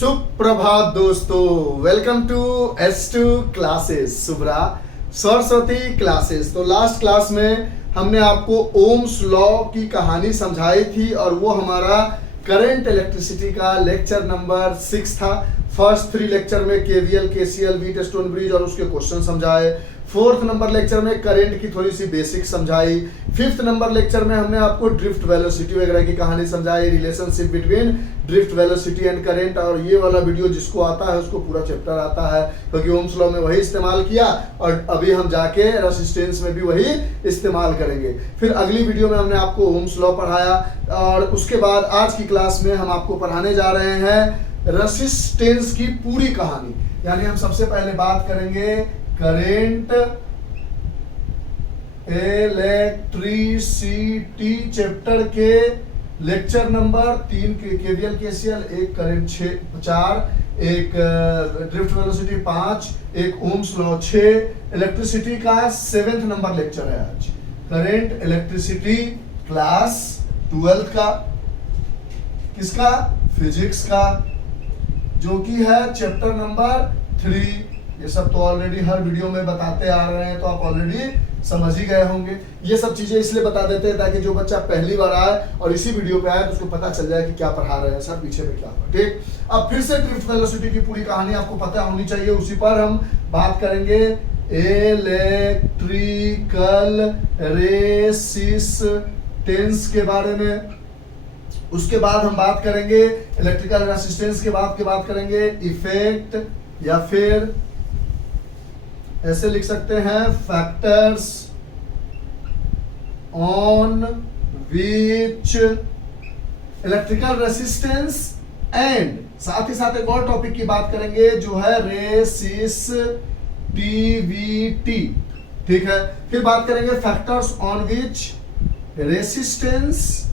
सुप्रभात दोस्तों, welcome to S2 classes, Subra Saraswati classes. तो लास्ट क्लास में हमने आपको ओम्स लॉ की कहानी समझाई थी और वो हमारा करंट इलेक्ट्रिसिटी का लेक्चर नंबर 6 था। फर्स्ट 3 लेक्चर में KVL, KCL, wheat stone bridge और उसके क्वेश्चन समझाए। 4th नंबर लेक्चर में करंट की थोड़ी सी बेसिक समझाई। 5th नंबर लेक्चर में हमने आपको ड्रिफ्ट वेलोसिटी वगैरह की कहानी समझाई, relationship between drift velocity and current. और ये वाला वीडियो जिसको आता है उसको पूरा चैप्टर आता है, क्योंकि ओम्स लॉ में वही इस्तेमाल किया और अभी हम जाके रेसिस्टेंस में भी वही इस्तेमाल करेंगे। फिर अगली वीडियो में हमने आपको ओम्स लॉ पढ़ाया और उसके बाद आज की क्लास में हम आपको पढ़ाने जा रहे हैं रेसिस्टेंस की पूरी कहानी। यानी हम सबसे पहले बात करेंगे करेंट इलेक्ट्रिसिटी चैप्टर के लेक्चर नंबर 3 के केवीएल केसीएल, एक करंट 4, एक ड्रिफ्ट वेलोसिटी 5, एक ओम्स लॉ 6। इलेक्ट्रिसिटी का 7th नंबर लेक्चर है आज। करंट इलेक्ट्रिसिटी क्लास 12 का, किसका? फिजिक्स का, जो कि है चैप्टर नंबर 3। ये सब तो ऑलरेडी हर वीडियो में बताते आ रहे हैं, तो आप ऑलरेडी समझ ही गए होंगे। ये सब चीजें इसलिए बता देते हैं ताकि जो बच्चा पहली बार आए और इसी वीडियो पे आए तो उसको पता चल जाए कि क्या पढ़ा रहे हैं सर, पीछे में क्या हुआ। ठीक, अब फिर से ड्रिफ्ट वेलोसिटी की पूरी कहानी आपको पता होनी चाहिए, उसी पर हम बात करेंगे। इलेक्ट्रिकल रेसिस्टेंस के बारे में, उसके बाद हम बात करेंगे इलेक्ट्रिकल रेसिस्टेंस के बाद करेंगे इफेक्ट, या फिर ऐसे लिख सकते हैं factors on which electrical resistance and, साथ ही साथ एक और टॉपिक की बात करेंगे जो है रेसिस्टिविटी। ठीक है, फिर बात करेंगे factors on which resistance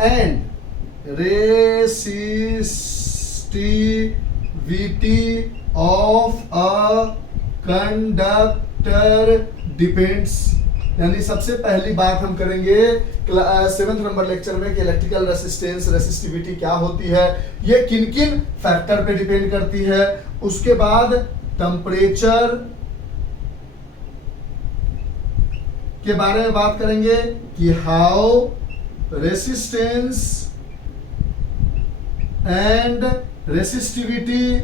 and resistivity of a conductor depends. यानी सबसे पहली बात हम करेंगे 7th नंबर लेक्चर में कि इलेक्ट्रिकल रेसिस्टेंस, रेसिस्टिविटी क्या होती है, ये किन किन फैक्टर पे डिपेंड करती है। उसके बाद टेम्परेचर के बारे में बात करेंगे कि how resistance and resistivity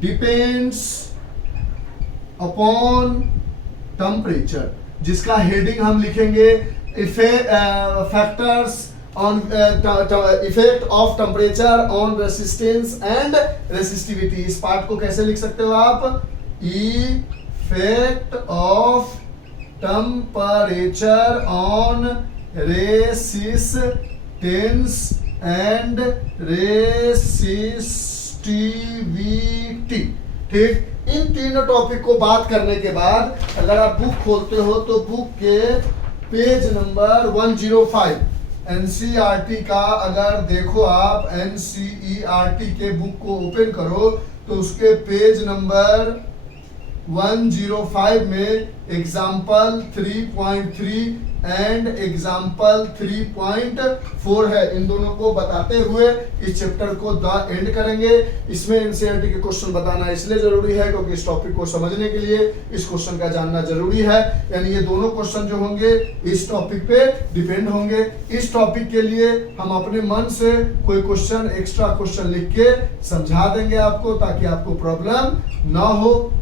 depends upon temperature, जिसका हेडिंग हम लिखेंगे factors on effect of temperature on resistance and resistivity. इस पार्ट को कैसे लिख सकते हो आप? Effect of temperature on resistance and resistivity. ठीक, इन तीनों टॉपिक को बात करने के बाद अगर आप बुक खोलते हो तो बुक के पेज नंबर 105 एनसीईआरटी का अगर देखो आप, एनसीईआरटी के बुक को ओपन करो तो उसके पेज नंबर 105 में एग्जाम्पल 3.3 एंड एग्जाम्पल 3.4 है। इन दोनों को बताते हुए इस चैप्टर को द एंड करेंगे। इसमें एनसीईआरटी के क्वेश्चन बताना इसलिए जरूरी है क्योंकि इस टॉपिक को समझने के लिए इस क्वेश्चन का जानना जरूरी है। यानी ये दोनों क्वेश्चन जो होंगे इस टॉपिक पे डिपेंड होंगे। इस टॉपिक के लिए हम अपने मन से कोई क्वेश्चन, एक्स्ट्रा क्वेश्चन लिख के समझा देंगे आपको, ताकि आपको प्रॉब्लम ना हो।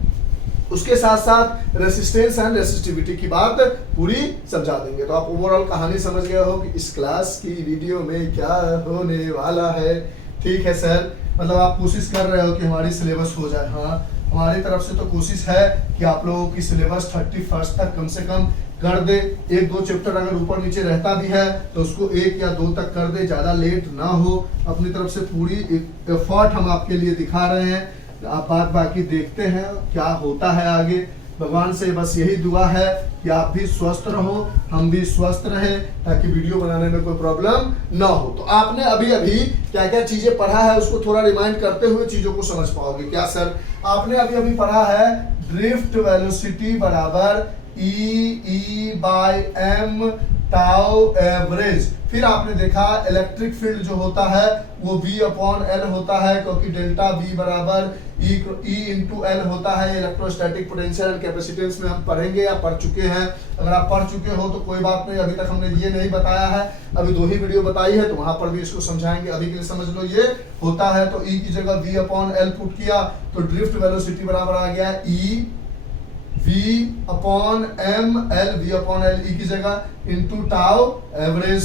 उसके साथ साथ रेसिस्टेंस एंड रेसिस्टिविटी की बात पूरी समझा देंगे। तो आप ओवरऑल कहानी समझ गए हो कि इस क्लास की वीडियो में क्या होने वाला है। ठीक है सर, मतलब आप कोशिश कर रहे हो कि हमारी सिलेबस हो जाए। हाँ, हमारी तरफ से तो कोशिश है कि आप लोगों की सिलेबस 31st तक कम से कम कर दे। 1-2 चैप्टर अगर ऊपर नीचे रहता भी है तो उसको 1 या 2 तक कर दे, ज्यादा लेट ना हो। अपनी तरफ से पूरी एफर्ट हम आपके लिए दिखा रहे हैं। आप बाकी देखते हैं क्या होता है आगे। भगवान से बस यही दुआ है कि आप भी स्वस्थ रहो, हम भी स्वस्थ रहे, ताकि वीडियो बनाने में कोई प्रॉब्लम ना हो। तो आपने अभी अभी क्या क्या चीजें पढ़ा है उसको थोड़ा रिमाइंड करते हुए चीजों को समझ पाओगे। क्या सर? आपने अभी अभी पढ़ा है ड्रिफ्ट वेलोसिटी बराबर E by M tau average. फिर आपने देखा इलेक्ट्रिक फील्ड जो होता है वो V अपॉन एल होता है, क्योंकि डेल्टा V बराबर E इंटू एल होता है। इलेक्ट्रोस्टैटिक पोटेंशियल एंड कैपेसिटेंस में हम पढ़ेंगे या पढ़ चुके हैं। अगर आप पढ़ चुके हो तो कोई बात नहीं, अभी तक हमने ये नहीं बताया है, अभी 2 ही वीडियो बताई है तो वहां पर भी इसको समझाएंगे। अभी के लिए समझ लो ये होता है, तो E की जगह V अपॉन एल पुट किया तो ड्रिफ्ट वेलोसिटी बराबर आ गया E V upon M L, V upon L E की जगह इंटू टाउ एवरेज।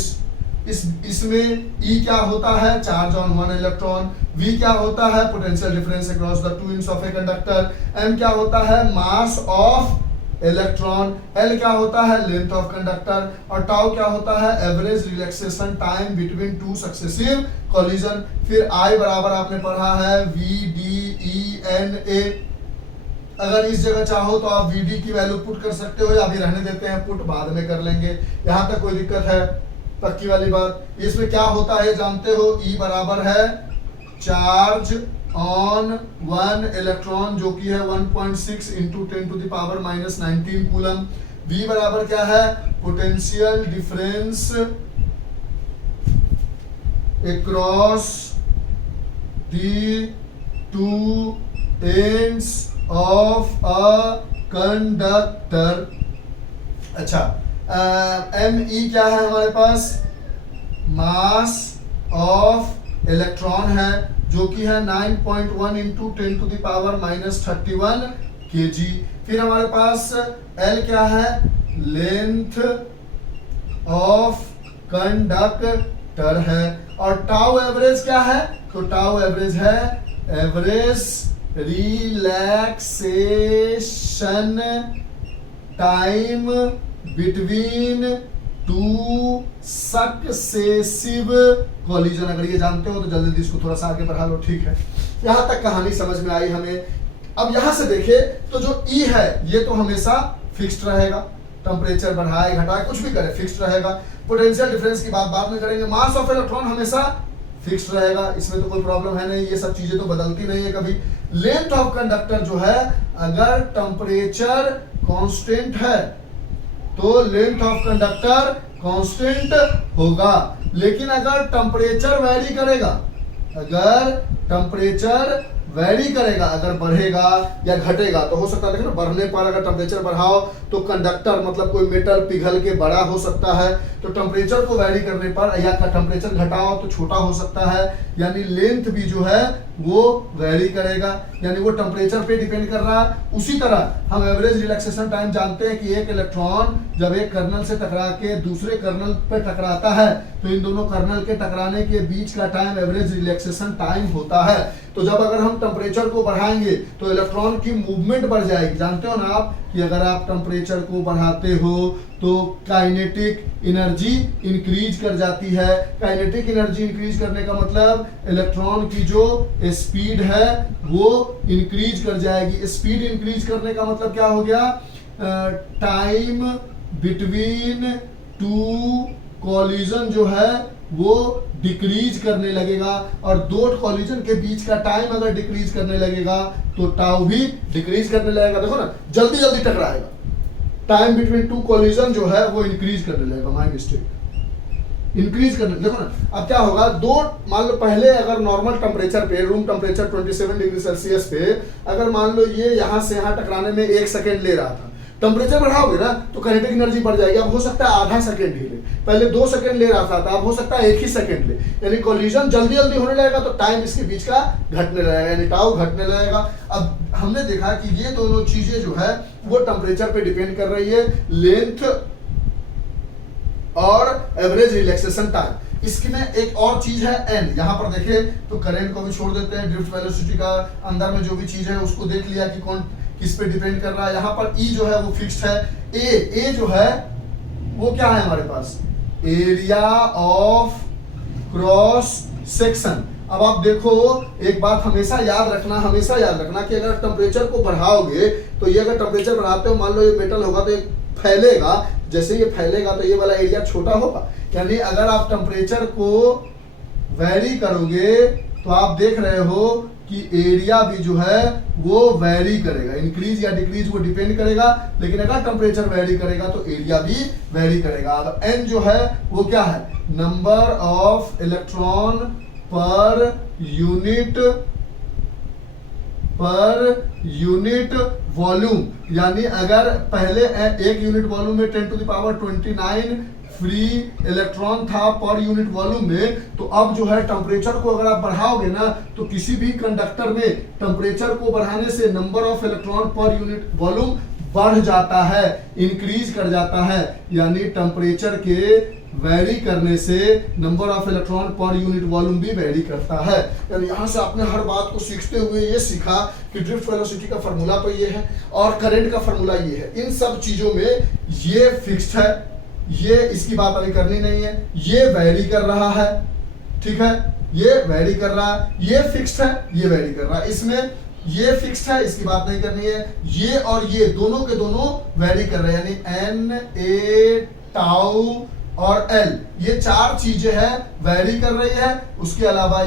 इसमें E क्या होता है, charge on one electron, V क्या होता है, potential difference across the two ends of a conductor, M क्या होता है, मास ऑफ इलेक्ट्रॉन, L क्या होता है, लेंथ ऑफ कंडक्टर, और टाउ क्या होता है, average relaxation time between two successive collision. फिर I बराबर आपने पढ़ा है VDENA। अगर इस जगह चाहो तो आप VD की वैल्यू पुट कर सकते हो, या अभी रहने देते हैं पुट, बाद में कर लेंगे, यहां तक कोई दिक्कत है, पक्की वाली बात। इसमें क्या होता है जानते हो, E बराबर है चार्ज ऑन वन इलेक्ट्रॉन जो कि है 1.6 into 10 to the power minus 19 coulomb. V बराबर क्या है, potential difference across the two ends of a conductor. अच्छा, ME क्या है हमारे पास, मास ऑफ इलेक्ट्रॉन है जो कि है 9.1 into 10 to the power minus 31 kg। फिर हमारे पास L क्या है, लेंथ ऑफ कंडक्टर है, और टाउ एवरेज क्या है, तो टाउ एवरेज है average relaxation time between two successive collision. अगर ये जानते हो तो जल्दी जल्दी इसको थोड़ा सा आगे बढ़ा लो, ठीक है। यहां तक कहानी समझ में आई हमें। अब यहां से देखे तो जो E है ये तो हमेशा फिक्स्ड रहेगा, टेम्परेचर बढ़ाए घटाए कुछ भी करे फिक्स्ड रहेगा। पोटेंशियल डिफरेंस की बात बाद में करेंगे। मास ऑफ इलेक्ट्रॉन हमेशा फिक्स्ड रहेगा, इसमें तो कोई प्रॉब्लम है नहीं, ये सब चीजें तो बदलती नहीं है कभी। लेंथ ऑफ कंडक्टर जो है, अगर टेम्परेचर कांस्टेंट है तो लेंथ ऑफ कंडक्टर कांस्टेंट होगा, लेकिन अगर टेम्परेचर वेरी करेगा, अगर टेम्परेचर वेरी करेगा, अगर बढ़ेगा या घटेगा तो हो सकता है, देखो ना, बढ़ने पर अगर टेम्परेचर बढ़ाओ तो कंडक्टर मतलब कोई मेटल पिघल के बड़ा हो सकता है, तो टेम्परेचर को वेरी करने पर, या टेम्परेचर घटाओ तो छोटा हो सकता है, यानी लेंथ भी जो है वो वेरी करेगा, यानी वो टेम्परेचर पे डिपेंड कर रहा है। उसी तरह हम एवरेज रिलैक्सेशन टाइम जानते हैं कि एक इलेक्ट्रॉन जब एक कर्नल से टकरा के दूसरे कर्नल पे टकराता है तो इन दोनों कर्नल के टकराने के बीच का टाइम एवरेज रिलैक्सेशन टाइम होता है। तो जब अगर हम टेम्परेचर को बढ़ाएंगे तो इलेक्ट्रॉन की मूवमेंट बढ़ जाएगी। जानते हो ना आप कि अगर आप टेम्परेचर को बढ़ाते हो तो काइनेटिक एनर्जी इंक्रीज कर जाती है। काइनेटिक एनर्जी इंक्रीज करने का मतलब इलेक्ट्रॉन की जो स्पीड है वो इंक्रीज कर जाएगी। स्पीड इंक्रीज करने का मतलब क्या हो गया, टाइम बिटवीन टू कॉलिजन जो है वो डिक्रीज करने लगेगा, और दो कॉलिजन के बीच का टाइम अगर डिक्रीज करने लगेगा तो टाउ भी डिक्रीज करने लगेगा। देखो ना, जल्दी जल्दी टकराएगा, टाइम बिटवीन टू कॉलिजन जो है वो इंक्रीज करने लगेगा। माय मिस्टेक, इंक्रीज करने, देखो ना अब क्या होगा, दो मान लो पहले अगर नॉर्मल टेम्परेचर पे, रूम टेम्परेचर 27 डिग्री सेल्सियस पे अगर मान लो ये यहां से यहां टकराने में 1 सेकेंड ले रहा था, टेम्परेचर बढ़ाओगे ना तो काइनेटिक एनर्जी बढ़ जाएगी। अब हो सकता है आधा सेकंड ही ले, पहले 2 सेकंड ले रहा था, अब हो सकता है 1 ही सेकंड ले, यानी कोलिजन जल्दी जल्दी होने लगेगा तो टाइम इसके बीच का घटने लगेगा, यानी टाउ घटने लगेगा। अब हमने देखा कि ये दोनों चीजें जो है वो टेम्परेचर पे डिपेंड कर रही है, लेंथ और एवरेज रिलैक्सेशन टाइम। इसमें एक और चीज है एन, यहाँ पर देखे तो करंट को भी छोड़ देते हैं, ड्रिफ्ट वेलोसिटी का अंदर में जो भी चीज है उसको देख लिया कि कौन किस पे डिपेंड कर रहा है। यहाँ पर E जो है वो फिक्स्ड है। ए जो है वो क्या है हमारे पास, एरिया ऑफ क्रॉस सेक्शन। अब आप देखो एक बात हमेशा याद रखना कि अगर टेम्परेचर को बढ़ाओगे तो ये अगर टेम्परेचर बढ़ाते हो, मान लो ये मेटल होगा तो ये फैलेगा, जैसे ये फैलेगा तो ये वाला एरिया छोटा होगा। यानी अगर आप टेम्परेचर को वेरी करोगे तो आप देख रहे हो कि एरिया भी जो है वो वेरी करेगा, इंक्रीज या डिक्रीज वो डिपेंड करेगा, लेकिन अगर टेम्परेचर वेरी करेगा तो एरिया भी वेरी करेगा। अब n जो है वो क्या है, number of electron per unit volume, यानी अगर पहले एक यूनिट वॉल्यूम में 10⁻29 फ्री इलेक्ट्रॉन था पर यूनिट वॉल्यूम में, तो अब जो है टेम्परेचर को अगर आप बढ़ाओगे ना तो किसी भी कंडक्टर में टेम्परेचर को बढ़ाने से number of electron per unit volume बढ़ जाता है, इंक्रीज कर जाता है, यानी टेम्परेचर के वेरी करने से number of electron per unit volume भी वेरी करता है। यानी यहाँ से आपने हर बात को सीखते हुए ये सीखा कि ड्रिफ्ट वेलोसिटी का फार्मूला तो ये है और करंट का फार्मूला ये है। इन सब चीजों में ये फिक्स्ड है, ये इसकी बात अभी करनी नहीं है, ये वेरी कर रहा है, ठीक है, ये वेरी कर रहा है, ये फिक्स्ड है, ये वेरी कर रहा है, इसमें ये फिक्स्ड है, इसकी बात नहीं करनी है, ये और ये दोनों के दोनों वेरी कर रहे हैं, यानी एन ए टाउ और एल, ये चार चीजें हैं वेरी कर रही है। उसके अलावा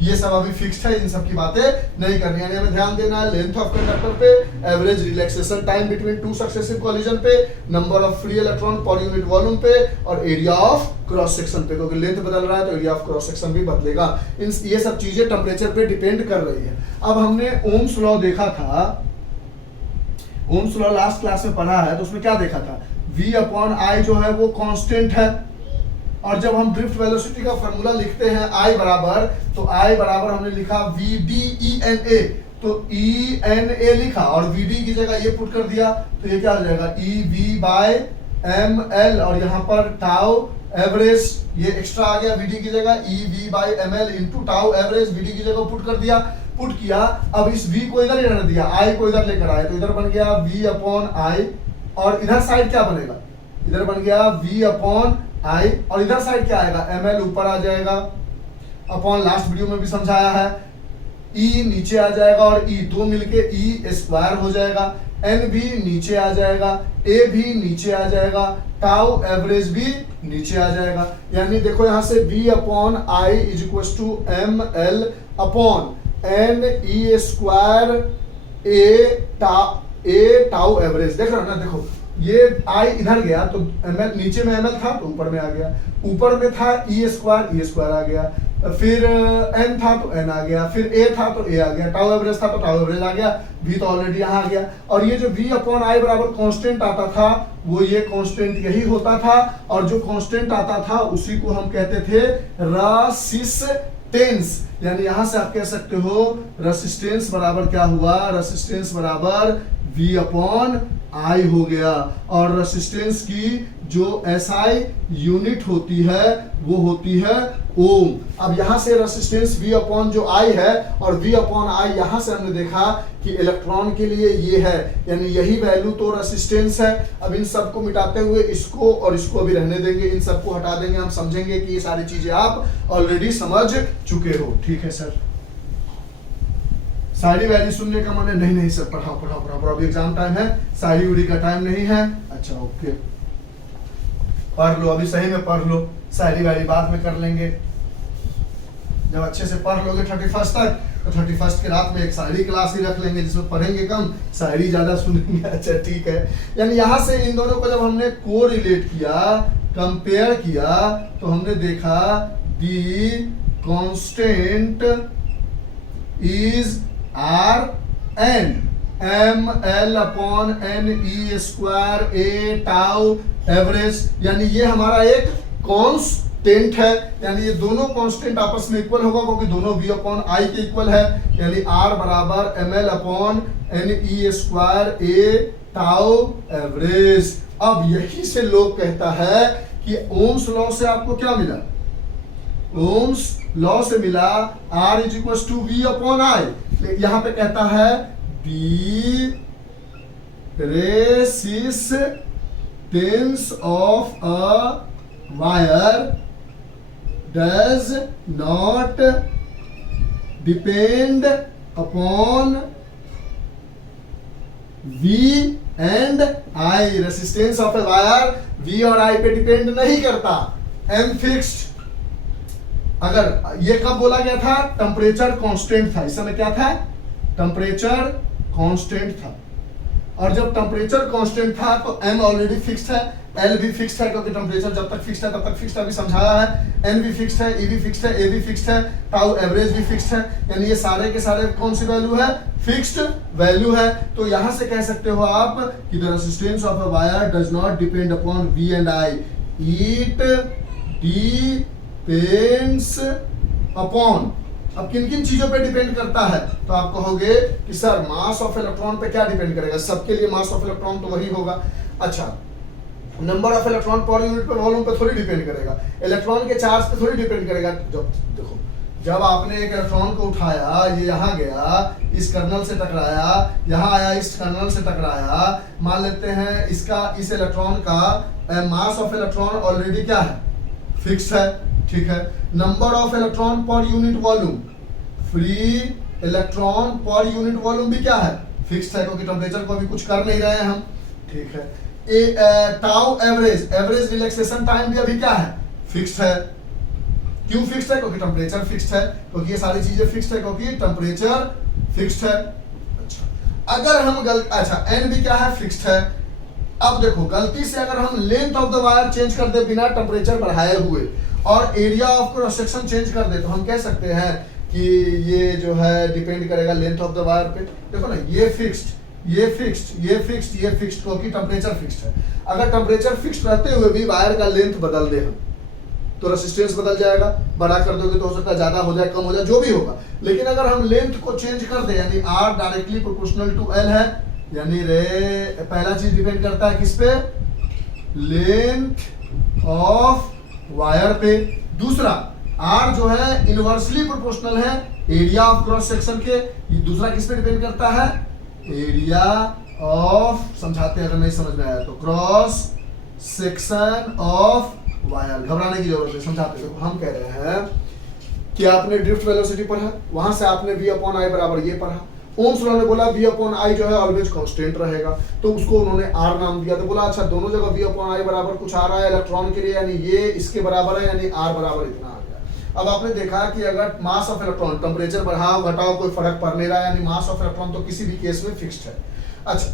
ये सब अभी फिक्स्ड है, इन सब की बातें नहीं करनी है। यानी हमें ध्यान देना है लेंथ ऑफ कंडक्टर पे, average relaxation time between two successive collision पे, number of free electron per unit volume पे, और एरिया ऑफ क्रॉस सेक्शन पे, क्योंकि लेंथ बदल रहा है तो एरिया ऑफ क्रॉस सेक्शन भी बदलेगा। ये सब चीजें टेम्परेचर पे डिपेंड कर रही है। अब हमने ओम्स लॉ देखा था, ओम्स लॉ लास्ट क्लास में पढ़ा है, तो उसमें क्या देखा था, V/I जो है वो कांस्टेंट है, और जब हम ड्रिफ्ट वेलोसिटी का फार्मूला लिखते हैं I बराबर, तो I बराबर हमने लिखा VD/ENA, तो ENA लिखा और VD की जगह ये पुट कर दिया, तो ये क्या हो जाएगा EV/ml, और यहाँ पर टाउ एवरेज ये एक्स्ट्रा आ गया, VD की जगह EV/ml into tau average, VD की जगह पुट कर दिया, पुट किया। अब इस V को इधर लेकर दिया, I को इधर लेकर आए, तो इधर बन गया V/I, और इधर साइड क्या बनेगा, इधर बन गया V/I, और इधर साइड क्या आएगा, ml ऊपर आ जाएगा, अपॉन लास्ट वीडियो में भी समझाया है, E नीचे आ जाएगा और E दो मिलके E स्क्वायर हो जाएगा, N भी नीचे आ जाएगा, A भी नीचे आ जाएगा, टाउ एवरेज भी नीचे आ जाएगा। यानी देखो यहाँ से V/I is equal to ml upon NE square A tau average. देख रहे हो ना, देखो ये I इधर गया तो ml, नीचे में ml था तो ऊपर में आ गया, ऊपर में था E स्क्वायर आ गया, फिर n था तो n आ गया, फिर a था तो a आ गया, टाउ एवरेज था तो टाउ एवरेज आ गया, v तो ऑलरेडी यहाँ आ गया। और ये जो V/I बराबर कांस्टेंट आता था वो ये कांस्टेंट यही होता था, और जो कांस्टेंट आता था उसी को हम कहते थे रेसिस्टेंस। यानी यहां से आप कह सकते हो रेसिस्टेंस बराबर क्या हुआ, रेसिस्टेंस बराबर V/I हो गया, और रेसिस्टेंस की जो SI यूनिट होती है वो होती है ओम। अब यहां से रेसिस्टेंस V/I है, और V/I यहां से हमने देखा कि इलेक्ट्रॉन के लिए ये है, यानी यही वैल्यू तो रेसिस्टेंस है। अब इन सब को मिटाते हुए इसको और इसको भी रहने देंगे, इन सबको हटा देंगे, हम समझेंगे कि ये सारी चीजें आप ऑलरेडी समझ चुके हो। ठीक है सर, सारी वैल्यू सुनने का माने नहीं सर, पढ़ाओ, अभी एग्जाम टाइम है, सारी उड़ी का टाइम नहीं है। अच्छा ओके, पढ़ लो, अभी सही में पढ़ लो, सारी वाली बाद में कर लेंगे। जब अच्छे से पढ़ लोगे 31 तक, तो 31 की रात में एक शायरी क्लास ही रख लेंगे जिसमें पढ़ेंगे कम, शायरी ज्यादा सुनेंगे। अच्छा ठीक है, यानी यहाँ से इन दोनों को जब हमने को रिलेट किया, कंपेयर किया, तो हमने देखा the constant is Rn ml/NE square A tau average, यानी ये हमारा एक कांस्टेंट है, यानी ये दोनों कांस्टेंट आपस में इक्वल होगा क्योंकि दोनों V/I के इक्वल है, यानी R बराबर ml/NE square A tau average. अब यही से लोग कहता है कि ओम्स लॉ से आपको क्या मिला, ओम्स लॉ से मिला R is equal to V/I। यहां पे कहता है the resistance of a wire does not depend upon V and I। Resistance of a wire V और I पे डिपेंड नहीं करता, M फिक्स्ड, अगर ये कब बोला गया था, टेम्परेचर कांस्टेंट था, इस समय क्या था, टेम्परेचर कांस्टेंट था। और जब टेम्परेचर कांस्टेंट था तो m ऑलरेडी फिक्स्ड है, L भी फिक्स्ड है, क्योंकि टेम्परेचर जब तक फिक्स्ड है तब तक फिक्स्ड है, अभी समझाया है। N भी फिक्स्ड है, E भी फिक्स्ड है, A भी फिक्स्ड है, टाउ एवरेज भी फिक्स्ड है, यानी ये सारे के सारे कौन सी वैल्यू है, फिक्स्ड वैल्यू है। तो यहां से कह सकते हो आप कि the resistance of a wire does not depend upon V and I, it depends upon, अब किन किन चीजों पे डिपेंड करता है, तो आप कहोगे कि सर मास ऑफ इलेक्ट्रॉन पे क्या डिपेंड करेगा, सबके लिए मास ऑफ इलेक्ट्रॉन तो वही होगा। अच्छा, number of electron per unit पे वॉल्यूम पे थोड़ी डिपेंड करेगा, इलेक्ट्रॉन के चार्ज पे थोड़ी डिपेंड करेगा। जब देखो, जब आपने एक इलेक्ट्रॉन को उठाया, ये यहाँ गया, इस कर्नल से टकराया, यहाँ आया, इस कर्नल से टकराया, मान लेते हैं इसका, इस इलेक्ट्रॉन का मास ऑफ इलेक्ट्रॉन ऑलरेडी क्या है, फिक्स है, ठीक है। Number of electron per unit volume, free electron per unit volume भी क्या है, फिक्स्ड है, क्योंकि टेम्परेचर को अभी कुछ कर नहीं रहे हैं हम, ठीक है। Tau average, average relaxation time भी अभी क्या है, फिक्स्ड है। क्यों फिक्स्ड है, क्योंकि टेम्परेचर फिक्स्ड है, क्योंकि ये सारी चीजें फिक्स्ड है, क्योंकि टेम्परेचर फिक्स्ड है। अच्छा, अगर हम अच्छा, एन भी क्या है, फिक्स्ड है। अब देखो, गलती से अगर हम length of the wire change कर दे बिना टेम्परेचर बढ़ाए हुए, और area of cross section change कर दे, तो हम कह सकते हैं कि ये जो है डिपेंड करेगा लेंथ ऑफ द वायर पे। देखो ना, ये फिक्स्ड, ये फिक्स्ड, ये फिक्स्ड, ये फिक्स्ड, क्योंकि टेम्परेचर फिक्स्ड है। अगर टेम्परेचर फिक्स्ड रहते हुए भी वायर का लेंथ बदल दे हम, तो रेसिस्टेंस बदल जाएगा, बड़ा कर दोगे तो हो सकता है ज्यादा हो जाए, कम हो जाए, जो भी होगा। लेकिन अगर हम लेंथ को चेंज कर दे, यानी R directly proportional to L है, यानी रे पहला चीज डिपेंड करता है किस पे, लेंथ ऑफ वायर पे। दूसरा, R जो है इनवर्सली प्रोपोर्शनल है एरिया ऑफ क्रॉस सेक्शन के, ये दूसरा किस पे डिपेंड करता है, एरिया ऑफ, समझाते हैं अगर नहीं समझ में आया तो, क्रॉस सेक्शन ऑफ वायर। घबराने की जरूरत है, समझाते हैं। हम कह रहे हैं कि आपने ड्रिफ्ट वेलोसिटी पढ़ा, वहां से आपने V अपॉन I बराबर ये पढ़ा। ओम्स लॉ ने बोला V अपॉन I जो है ऑलवेज कांस्टेंट रहेगा, तो उसको उन्होंने R नाम दिया। तो बोला अच्छा, दोनों जगह V अपॉन I बराबर कुछ आ रहा है इलेक्ट्रॉन के लिए, यानी ये इसके बराबर है, यानी R बराबर इतना आ गया। अब आपने देखा कि अगर मास ऑफ इलेक्ट्रॉन, टेम्परेचर बढ़ाओ घटाओ कोई फर्क पड़ नहीं रहा है, यानी मास ऑफ इलेक्ट्रॉन तो किसी भी केस में फिक्स्ड है। अच्छा,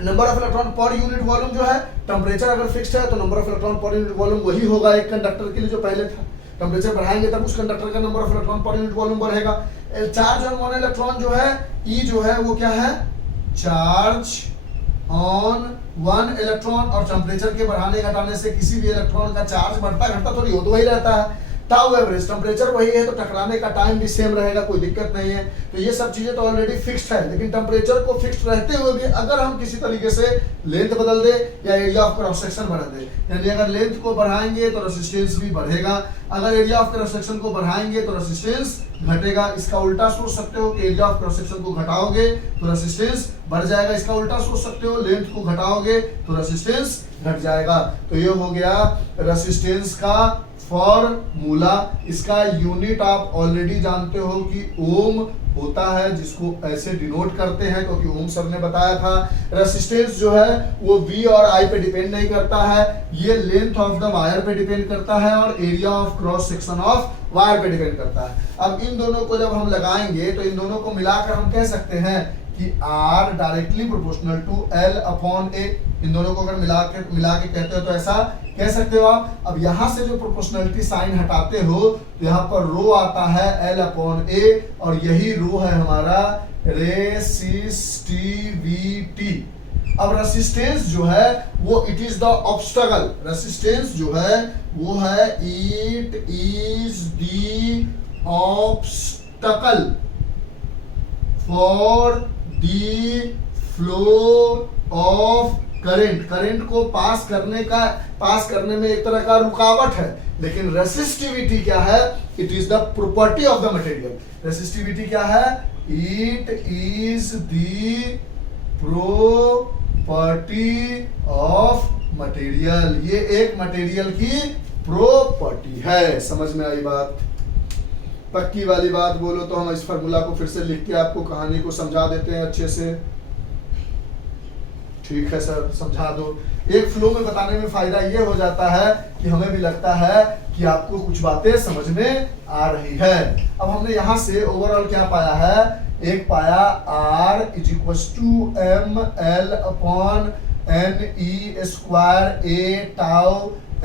number of electron per unit volume जो है, टेम्परेचर अगर फिक्स्ड है तो number of electron per unit volume वही होगा एक कंडक्टर के लिए जो पहले था। टेम्परेचर बढ़ाएंगे तब उस कंडक्टर का number of electron per unit volume बढ़ेगा। चार्ज ऑन वन इलेक्ट्रॉन जो है, E जो है वो क्या है, चार्ज ऑन वन इलेक्ट्रॉन, और टेम्परेचर के बढ़ाने घटाने से किसी भी इलेक्ट्रॉन का चार्ज बढ़ता घटता थोड़ी हो, तो वही रहता है। टाउ एवरेज, टेम्परेचर वही है तो टकराने का टाइम भी सेम रहेगा, कोई दिक्कत नहीं है। तो ये सब चीजें तो ऑलरेडी फिक्स्ड है, लेकिन टेम्परेचर को फिक्स्ड रहते हुए भी अगर हम किसी तरीके से लेंथ बदल दे या एरिया ऑफ क्रॉस सेक्शन बढ़ा दे, यानी अगर लेंथ को बढ़ाएंगे तो रेजिस्टेंस भी बढ़ेगा, अगर एरिया ऑफ क्रॉस सेक्शन को बढ़ाएंगे तो रेजिस्टेंस घटेगा। इसका उल्टा सोच सकते हो कि एरिया ऑफ क्रॉस सेक्शन को घटाओगे तो रेजिस्टेंस बढ़ जाएगा, इसका उल्टा सोच सकते हो लेंथ को घटाओगे तो रेजिस्टेंस घट जाएगा। तो ये हो गया रेजिस्टेंस का फॉर्मूला। इसका यूनिट आप ऑलरेडी जानते हो कि ओम होता है, जिसको ऐसे डिनोट करते हैं क्योंकि ओम सर ने बताया था। रेसिस्टेंस जो है वो V और I पे डिपेंड नहीं करता है, ये लेंथ ऑफ द वायर पे डिपेंड करता है और area of cross section of wire पे डिपेंड करता है। अब इन दोनों को जब हम लगाएंगे तो इन दोनों को मिलाकर हम कह सकते हैं कि R directly proportional to L upon A। इन दोनों को अगर मिला के कहते हो तो ऐसा कह सकते हो आप। अब यहां से जो प्रोपोर्शनलिटी साइन हटाते हो तो यहाँ पर रो आता है L अपॉन A, और यही रो है हमारा रेसिस्टिविटी। अब रेसिस्टेंस जो है वो it is the obstacle, resistance जो है वो है it is the obstacle for the flow of current. Current को पास करने में एक तरह का रुकावट है, लेकिन रेसिस्टिविटी क्या है, it is the property of the material. Resistivity क्या है, it is the property of material. ये एक मटेरियल की प्रॉपर्टी है। समझ में आई बात? पक्की वाली बात बोलो तो हम इस फार्मूला को फिर से लिख के आपको कहानी को समझा देते हैं अच्छे से। ठीक है सर, समझा दो। एक फ्लो में बताने में फायदा ये हो जाता है कि हमें भी लगता है कि आपको कुछ बातें समझ में आ रही है। अब हमने यहाँ से ओवरऑल क्या पाया है, एक पाया R is equal to ML upon NE square A tau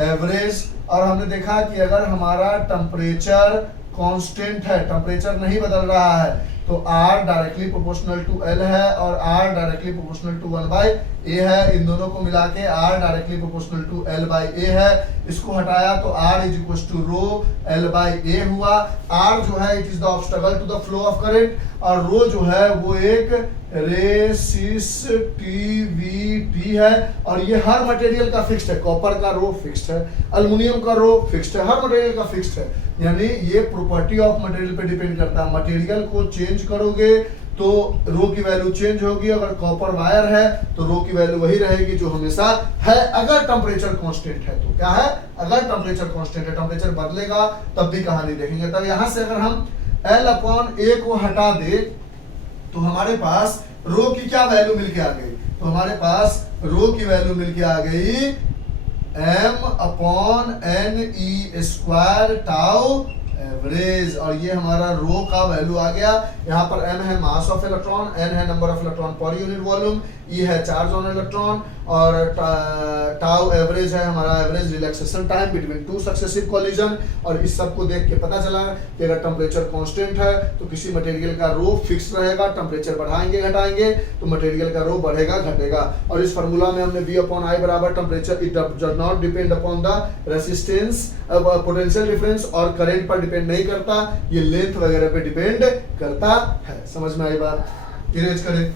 average, और हमने देखा कि अगर हमारा टेम्परेचर कांस्टेंट है, टेम्परेचर नहीं बदल रहा है, तो R directly proportional to L है और R directly proportional to 1/A है। इन दोनों को मिला के R directly proportional to L/A है। इसको हटाया तो R is equal to rho L/A हुआ। R जो है it is the obstacle to the flow of current, और रो जो है वो एक रेसिस्टिविटी है, और ये हर मटेरियल का फिक्स्ड है। कॉपर का रो फिक्स्ड है, एल्युमिनियम का रो फिक्स्ड है, हर मटेरियल का फिक्स्ड है। यानी ये प्रॉपर्टी ऑफ मटेरियल पे डिपेंड करता है। मटेरियल को चेंज करोगे तो रो की वैल्यू चेंज होगी। अगर कॉपर वायर है तो रो की वैल्यू वही रहेगी जो हमेशा है, अगर टेम्परेचर कांस्टेंट है तो। क्या है, अगर टेम्परेचर कांस्टेंट है, टेम्परेचर बदलेगा तब भी कहानी देखेंगे। तब यहां से अगर हम L/A को हटा दे तो हमारे पास रो की क्या वैल्यू मिलके आ गई, तो हमारे पास रो की वैल्यू मिलके आ गई M/NE स्क्वायर टाउ एवरेज, और ये हमारा रो का वैल्यू आ गया। यहाँ पर M है मास ऑफ इलेक्ट्रॉन, N है number of electron per unit volume, E है चार्ज ऑन इलेक्ट्रॉन, और टाउ एवरेज है हमारा average relaxation time between two successive collision. और इस सब को देख के पता चला कि अगर टेम्परेचर कांस्टेंट है तो किसी मटेरियल का रो फिक्स रहेगा, टेम्परेचर बढ़ाएंगे घटाएंगे तो मटेरियल का रो बढ़ेगा घटेगा। और इस फार्मूला में हमने V/I बराबर temperature, it does not depend upon the resistance, potential difference और करंट पर डिपेंड नहीं करता, ये लेंथ वगैरह पे डिपेंड करता है। समझ में आई बात, इरेज करें।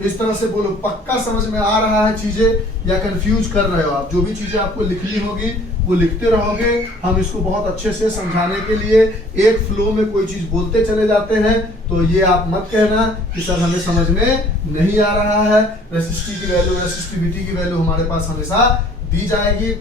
इस तरह से बोलो, पक्का समझ में आ रहा है चीजें या कंफ्यूज कर रहे हो आप? जो भी चीजें आपको लिखनी होगी वो लिखते रहोगे। हम इसको बहुत अच्छे से समझाने के लिए एक फ्लो में कोई चीज बोलते चले जाते हैं, तो ये आप मत कहना कि सर हमें समझ में नहीं आ रहा है। रेसिस्टिविटी की वैल्यू हमारे पास हमेशा दी जाएगी।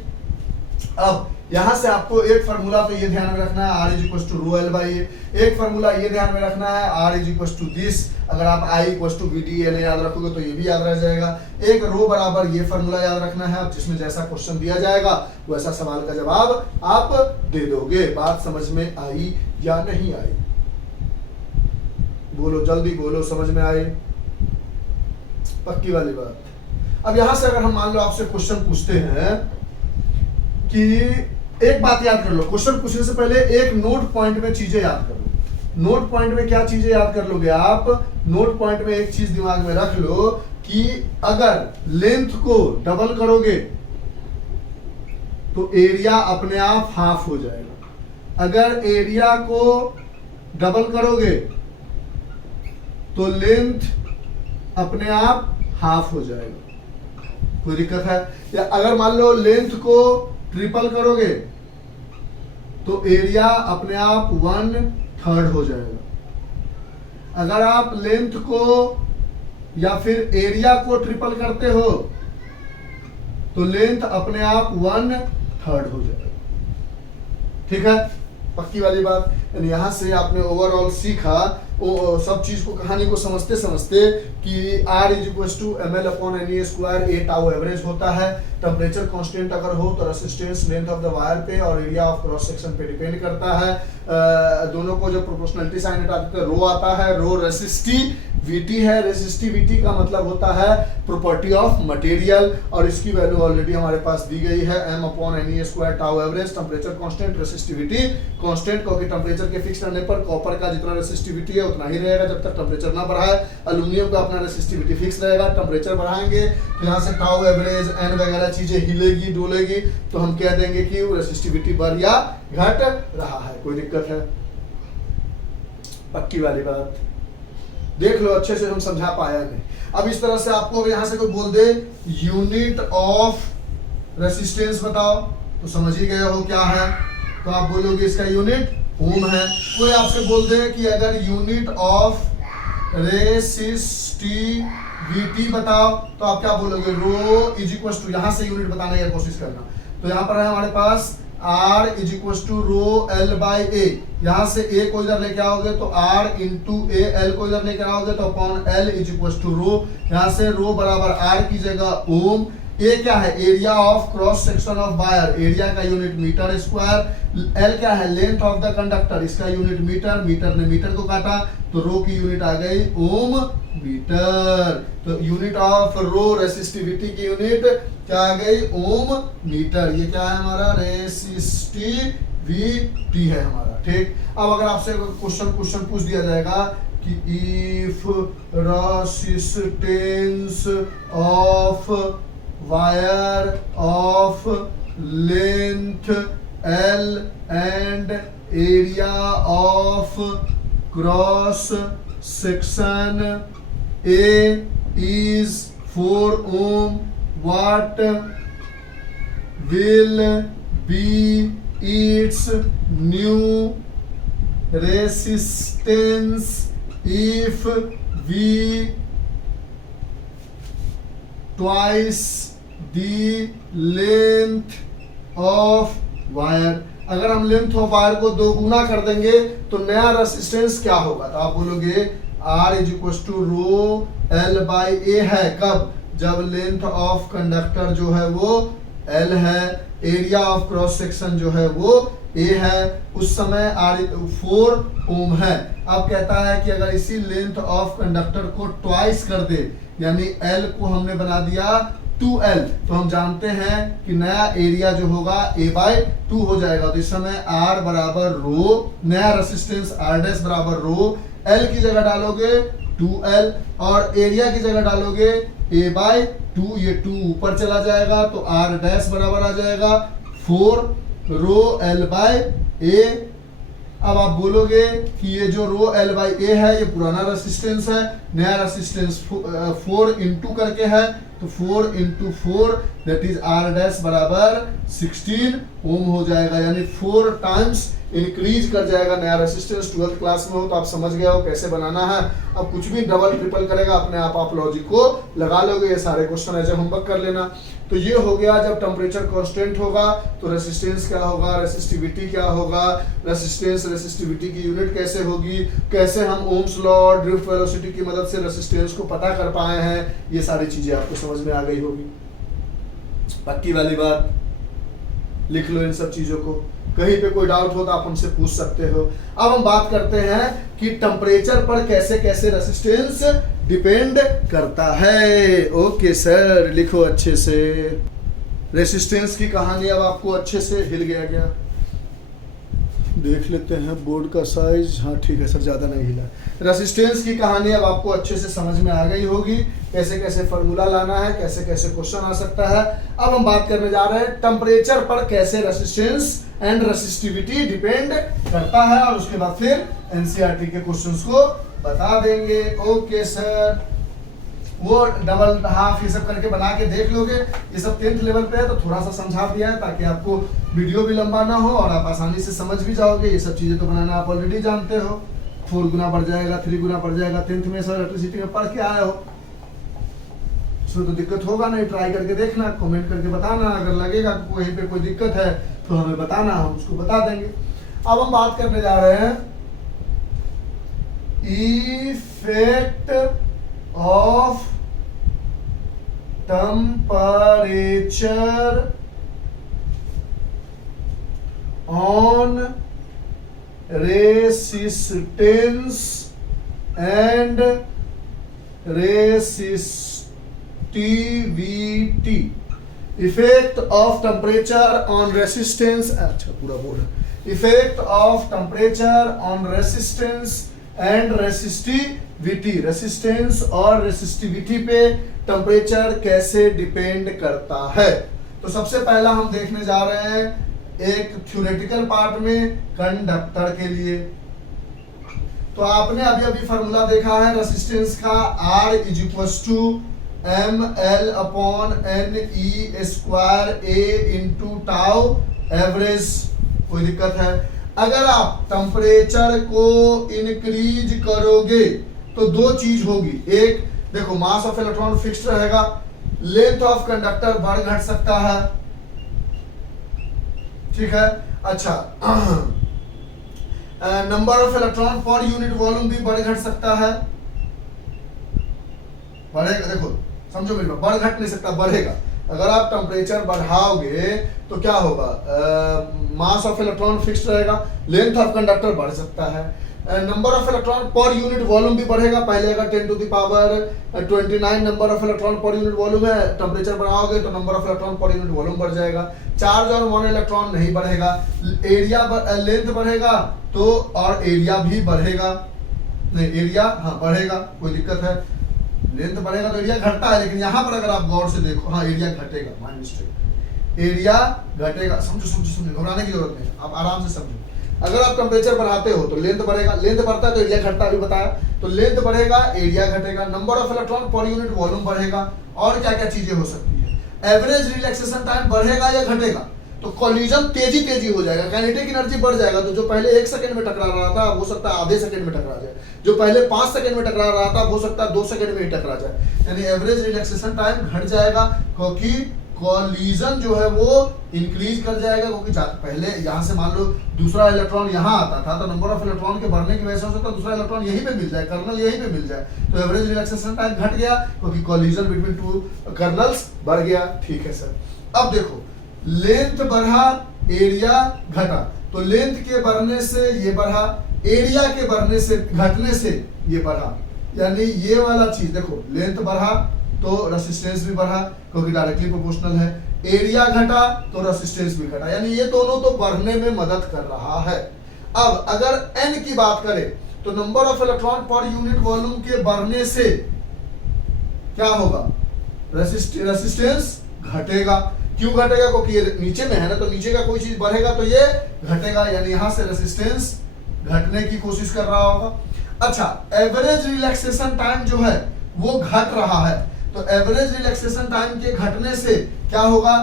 अब यहां से आपको एक फार्मूला तो ये ध्यान में रखना है, R is equal to rho L/A। एक फार्मूला ये ध्यान में रखना है, R is equal to this. अगर आप I इक्वल टू VDL याद रखोगे तो ये भी याद रह जाएगा। एक रो बराबर ये फार्मूला याद रखना है, जिसमें जैसा क्वेश्चन दिया जाएगा वैसा सवाल का जवाब आप दे दोगे। बात समझ में आई या नहीं आई? बोलो, जल्दी बोलो, समझ में आई? पक्की वाली बात। अब यहां से अगर हम मान लो आपसे क्वेश्चन पूछते हैं कि एक बात याद कर लो, क्वेश्चन पूछने से पहले एक नोट पॉइंट में चीजें याद कर लो। नोट पॉइंट में क्या चीजें याद कर लोगे आप? नोट पॉइंट में एक चीज दिमाग में रख लो कि अगर लेंथ को डबल करोगे तो एरिया अपने आप हाफ हो जाएगा। अगर एरिया को डबल करोगे तो लेंथ अपने आप हाफ हो जाएगा। कोई दिक्कत है? या अगर मान लो लेंथ को ट्रिपल करोगे तो एरिया अपने आप 1/3 हो जाएगा। अगर आप लेंथ को या फिर एरिया को ट्रिपल करते हो तो लेंथ अपने आप 1/3 हो जाएगा। ठीक है, पक्की वाली बात। यानी यहां से आपने ओवरऑल सीखा वो सब चीज को, कहानी को समझते समझते कि R is equal to ML/NE square A tau average होता है। टेम्परेचर कांस्टेंट अगर हो तो resistance length of the wire पे और एरिया ऑफ क्रॉस सेक्शन पे डिपेंड करता है। दोनों को जब प्रोपोर्शनलिटी साइन हटाते हैं रो आता है। रो रेसिस्टिविटी है। रेसिस्टिविटी का मतलब होता है प्रॉपर्टी ऑफ मटेरियल, और इसकी वैल्यू ऑलरेडी हमारे पास दी गई है M/NE square tau average. Temperature constant, resistivity constant, क्योंकि टेम्परेचर के फिक्स रहने पर कॉपर का जितना रेसिस्टिविटी है उतना ही रहेगा जब तक टेम्परेचर ना बढ़ाए। एल्युमिनियम का अपना रेसिस्टिविटी फिक्स रहेगा। टेम्परेचर बढ़ाएंगे तो यहाँ से टाउ एवरेज N वगैरह चीजें हिलेगी डोलेगी तो हम कह देंगे कि रेसिस्टिविटी बढ़ या घट रहा है। कोई दिक्कत है? पक्की वाली बात। देख लो अच्छे से हम समझा पाया नहीं। अब इस तरह से आपको यहाँ से कोई बोल दे यूनिट ऑफ रेसिस्टेंस बताओ तो समझ ही गए हो क्या है, तो आप बोलोगे इसका यूनिट ओम है। कोई आपसे बोल दे कि अगर यूनिट ऑफ रेसिस्टिविटी बताओ तो आप क्या बोलोगे? रो इज इक्वल टू, यहां से यूनिट बताने की कोशिश करना। तो यहाँ पर है हमारे पास R is equal to rho L by A, यहां से A को इधर लेके आओगे तो R इंटू ए, L को इधर लेके आओगे तो upon L is equal to rho, यहां से रो बराबर R की जगह ओम। ए क्या है, area of cross section of wire, area का यूनिट मीटर स्क्वायर। एल क्या है, लेंथ ऑफ द कंडक्टर, इसका यूनिट मीटर, मीटर ने मीटर को काटा तो रो की यूनिट आ गई ओम मीटर। तो यूनिट ऑफ रो रेसिस्टिविटी की यूनिट क्या आ गई, ओम मीटर। ये क्या है हमारा, रेसिस्टिविटी है हमारा। ठीक, अब अगर आपसे क्वेश्चन पूछ दिया जाएगा कि if resistance of wire of length L and area of cross section A is 4 ohm, what will be its new resistance if we twice the length of wire? अगर हम लेंथ ऑफ वायर को 2 गुना कर देंगे तो नया resistance क्या होगा? तो आप बोलोगे R is equal to rho L by A है, कब, जब लेंथ ऑफ कंडक्टर जो है वो L है, एरिया ऑफ क्रॉस सेक्शन जो है वो A है, उस समय R 4 ओम है। अब कहता है कि अगर इसी लेंथ ऑफ कंडक्टर को ट्वाइस कर दे, यानी L को हमने बना दिया 2L, तो हम जानते हैं कि नया एरिया जो होगा A बाई 2 हो जाएगा। तो इस समय R बराबर रो, नया रेसिस्टेंस R डैश बराबर रो, L की जगह डालोगे 2L और एरिया की जगह डालोगे A बाई 2, ये 2 ऊपर चला जाएगा तो R डैश बराबर आ जाएगा 4 रो L बाई A। अब आप बोलोगे कि ये जो रो L बाई ए है ये पुराना रेसिस्टेंस है, नया रेसिस्टेंस 4 इंटू करके है, तो 4 into 4 that is R dash बराबर 16 ओम हो जाएगा, यानी 4 टाइम्स इंक्रीज कर जाएगा नया रेसिस्टेंस। 12th क्लास में हो तो आप समझ गए हो कैसे बनाना है। अब कुछ भी डबल ट्रिपल करेगा अपने आप लॉजिक को लगा लोगे। ये सारे क्वेश्चन ऐसे होमवर्क कर लेना। तो ये हो गया, जब टेम्परेचर कांस्टेंट होगा तो रेसिस्टेंस क्या होगा, रेसिस्टिविटी क्या होगा, रेसिस्टेंस रेसिस्टिविटी की यूनिट कैसे होगी, कैसे हम ओम्स लॉ और ड्रिफ्ट वेलोसिटी की मदद से रेसिस्टेंस को पता कर पाए हैं, ये सारी चीजें आपको समझ में आ गई होगी। पक्की वाली बात, लिख लो इन सब चीजों को, कहीं पे कोई डाउट हो तो आप हमसे पूछ सकते हो। अब हम बात करते हैं कि टेम्परेचर पर कैसे कैसे रेसिस्टेंस डिपेंड करता है। ओके सर, लिखो अच्छे से। रेसिस्टेंस की कहानी अब आपको अच्छे से हिल गया क्या? देख लेते हैं बोर्ड का साइज। हाँ ठीक है सर, ज्यादा नहीं हिला। रेसिस्टेंस की कहानी अब आपको अच्छे से समझ में आ गई होगी, कैसे कैसे फॉर्मूला लाना है, कैसे कैसे क्वेश्चन आ सकता है। अब हम बात करने जा रहे हैं टेम्परेचर पर कैसे रेसिस्टेंस एंड रेसिस्टिविटी डिपेंड करता है, और उसके बाद फिर एनसीईआरटी के क्वेश्चंस को बता देंगे। ओके सर, वो डबल हाफ ये सब करके बना के देख लोगे। ये सब 10th लेवल पे है तो थोड़ा सा समझा दिया है ताकि आपको वीडियो भी लंबा ना हो और आप आसानी से समझ भी जाओगे। ये सब चीजें तो बनाना आप ऑलरेडी जानते हो। 4 गुना बढ़ जाएगा, 3 गुना बढ़ जाएगा, 10th में सर इलेक्ट्रिसिटी में पढ़ के आए हो, इसमें तो दिक्कत होगा नहीं। ट्राई करके देखना, कमेंट करके बताना, अगर लगेगा कहीं पे कोई दिक्कत है तो हमें बताना, हम उसको बता देंगे। अब हम बात करने जा रहे हैं effect of temperature on resistance and resistivity. Effect of temperature on resistance, अच्छा पूरा बोल, effect of temperature on resistance and resistivity. Resistance और रेसिस्टिविटी पे टेम्परेचर कैसे डिपेंड करता है। तो सबसे पहला हम देखने जा रहे हैं एक थ्योरेटिकल पार्ट में कंडक्टर के लिए। तो आपने अभी अभी फॉर्मूला देखा है रेसिस्टेंस का, R is equal to ML upon NE square A into tau average. कोई दिक्कत है? अगर आप टेम्परेचर को इंक्रीज करोगे तो 2 चीज होगी। एक देखो, मास ऑफ इलेक्ट्रॉन फिक्स्ड रहेगा, लेंथ ऑफ कंडक्टर बढ़ घट सकता है, ठीक है। अच्छा, number of electron per unit volume भी बढ़ घट सकता है, बढ़ेगा। देखो समझो मेरी बात, बढ़ घट नहीं सकता, बढ़ेगा। अगर आप टेम्परेचर बढ़ाओगे तो क्या होगा, मास ऑफ इलेक्ट्रॉन फिक्स रहेगा, लेंथ ऑफ कंडक्टर बढ़ सकता है, number of electron per unit volume भी बढ़ेगा। पहले अगर 10 to the power 29 number of electron per unit volume है, टेम्परेचर बढ़ाओगे तो number of electron per unit volume बढ़ जाएगा। चार्ज और 1 इलेक्ट्रॉन नहीं बढ़ेगा, एरिया लेंथ बढ़ेगा तो और एरिया भी बढ़ेगा, नहीं एरिया हाँ बढ़ेगा, कोई दिक्कत है, लेंथ बढ़ेगा तो एरिया घटता है, लेकिन यहाँ पर अगर आप गौर से देखो, हाँ एरिया घटेगा, माय मिस्टेक, एरिया घटेगा। समझो समझो समझो, घबराने की जरूरत नहीं, आप आराम से समझो। अगर आप टेम्परेचर बढ़ाते हो तो लेंथ बढ़ेगा, लेंथ बढ़ता है तो एरिया घटता है, अभी बताया, तो लेंथ बढ़ेगा एरिया घटेगा, number of electron per unit volume बढ़ेगा, और क्या क्या चीजें हो सकती है। एवरेज रिलैक्सेशन टाइम बढ़ेगा या घटेगा, तो कोलिजन तेजी हो जाएगा, काइनेटिक एनर्जी बढ़ जाएगा, तो जो पहले 1 सेकंड में टकरा रहा था हो सकता है आधे सेकंड में टकरा जाए, जो पहले 5 सेकंड में टकरा रहा था हो सकता है 2 सेकंड में ही टकरा जाए, यानी एवरेज रिलैक्सेशन टाइम घट जाएगा, क्योंकि कोलिजन जो है वो इंक्रीज कर जाएगा, क्योंकि पहले यहाँ से मान लो दूसरा इलेक्ट्रॉन यहाँ आता था, तो नंबर ऑफ इलेक्ट्रॉन के बढ़ने की वजह से हो सकता है दूसरा इलेक्ट्रॉन यहीं पे मिल जाए, कर्नल यहीं पे मिल जाए, तो एवरेज रिलैक्सेशन टाइम घट गया, क्योंकि कोलिजन बिटवीन 2 कर्नल्स बढ़ गया। ठीक है सर, अब देखो लेंथ बढ़ा एरिया घटा, तो लेंथ के बढ़ने से ये बढ़ा, एरिया के बढ़ने से घटने से ये बढ़ा, यानी ये वाला चीज देखो, लेंथ बढ़ा तो रेसिस्टेंस भी बढ़ा क्योंकि डायरेक्टली प्रोपोर्शनल है, एरिया घटा तो रेसिस्टेंस भी घटा, यानी ये दोनों तो बढ़ने में मदद कर रहा है। अब अगर n की बात करें तो number of electron per unit volume के बढ़ने से क्या होगा, रेसिस्टेंस घटेगा। क्यों घटेगा, क्योंकि ये नीचे में है ना, तो नीचे का कोई चीज बढ़ेगा तो ये घटेगा, यानी यहां से रेसिस्टेंस घटने की कोशिश कर रहा होगा। अच्छा, एवरेज रिलैक्सेशन टाइम जो है वो घट रहा है, तो एवरेज रिलैक्सेशन टाइम के घटने से क्या होगा,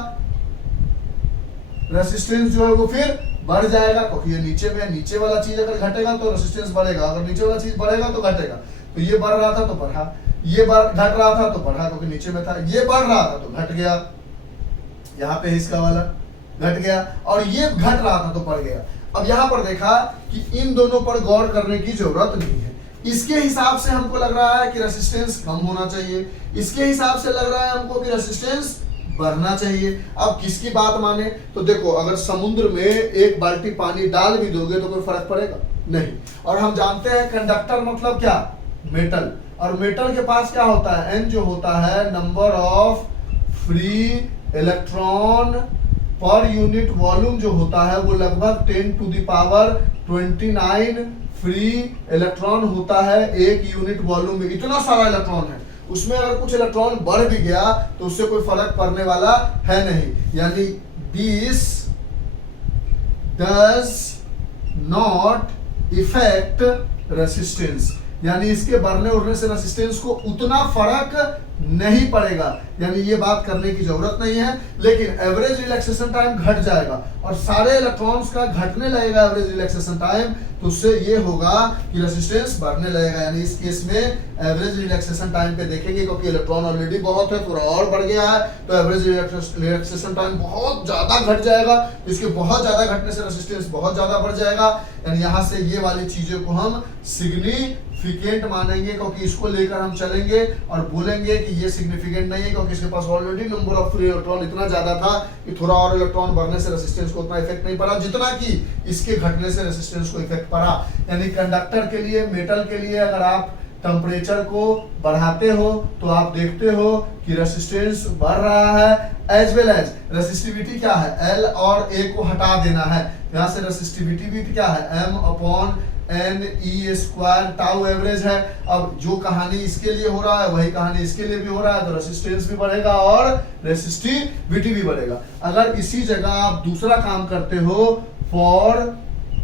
रेसिस्टेंस जो है वो फिर बढ़ जाएगा, क्योंकि ये नीचे में, नीचे वाला चीज अगर घटेगा तो रेसिस्टेंस बढ़ेगा, अगर नीचे वाला चीज बढ़ेगा तो घटेगा, तो ये बढ़ रहा था तो बढ़ा, ये घट रहा था तो बढ़ा क्योंकि नीचे में था, ये बढ़ रहा था तो घट गया, यहाँ पे इसका वाला घट गया, और ये घट रहा था तो बढ़ गया। अब यहाँ पर देखा कि इन दोनों पर गौर करने की जरूरत नहीं है, इसके हिसाब से हमको लग रहा है कि रेसिस्टेंस कम होना चाहिए, इसके हिसाब से लग रहा है हमको कि रेसिस्टेंस बढ़ना चाहिए। अब किसकी बात माने, तो देखो अगर समुद्र में 1 बाल्टी पानी डाल भी दोगे तो कोई फर्क पड़ेगा नहीं, और हम जानते हैं कंडक्टर मतलब क्या, मेटल, और मेटल के पास क्या होता है, n जो होता है number of free electron per unit volume जो होता है वो लगभग 10 to the power 29 free electron होता है 1 यूनिट वॉल्यूम में। इतना सारा इलेक्ट्रॉन है, उसमें अगर कुछ इलेक्ट्रॉन बढ़ भी गया तो उससे कोई फर्क पड़ने वाला है नहीं, यानी this does not effect resistance, यानी इसके बढ़ने उड़ने से रेसिस्टेंस को उतना फर्क नहीं पड़ेगा, यानी ये बात करने की जरूरत नहीं है। लेकिन एवरेज रिलैक्सेशन टाइम घट जाएगा और सारे इलेक्ट्रॉन्स का घटने लगेगा एवरेज रिलैक्सेशन टाइम, तो उससे ये होगा कि रेसिस्टेंस बढ़ने लगेगा, यानी इस केस में एवरेज रिलैक्सेशन टाइम पे देखेंगे, क्योंकि इलेक्ट्रॉन ऑलरेडी बहुत है, थोड़ा और बढ़ गया है, तो एवरेज रिलैक्सेशन टाइम बहुत ज्यादा घट जाएगा, इसके बहुत ज्यादा घटने से रेसिस्टेंस बहुत ज्यादा बढ़ जाएगा, यानी यहाँ से ये वाली चीजों को हम सिग्निफिकेंट मानेंगे, क्योंकि इसको लेकर हम चलेंगे और बोलेंगे कि ये सिग्निफिकेंट नहीं है, क्योंकि इसके पास already number of free electron इतना ज्यादा था कि थोड़ा और इलेक्ट्रॉन बढ़ने से रेसिस्टेंस को उतना इफेक्ट नहीं पड़ा जितना कि इसके घटने से रेसिस्टेंस को इफेक्ट पड़ा। यानी कंडक्टर के लिए, मेटल के लिए अगर आप टेम्परेचर को बढ़ाते हो तो आप देखते हो कि रेसिस्टेंस बढ़ रहा है, एज वेल एज रेसिस्टिविटी क्या है, L और A को हटा देना है, यहाँ से रेसिस्टिविटी भी क्या है, m/n/e² टाउ एवरेज है। अब जो कहानी इसके लिए हो रहा है वही कहानी इसके लिए भी हो रहा है, तो रेसिस्टेंस भी बढ़ेगा और रेसिस्टिविटी भी बढ़ेगा। अगर इसी जगह आप दूसरा काम करते हो, फॉर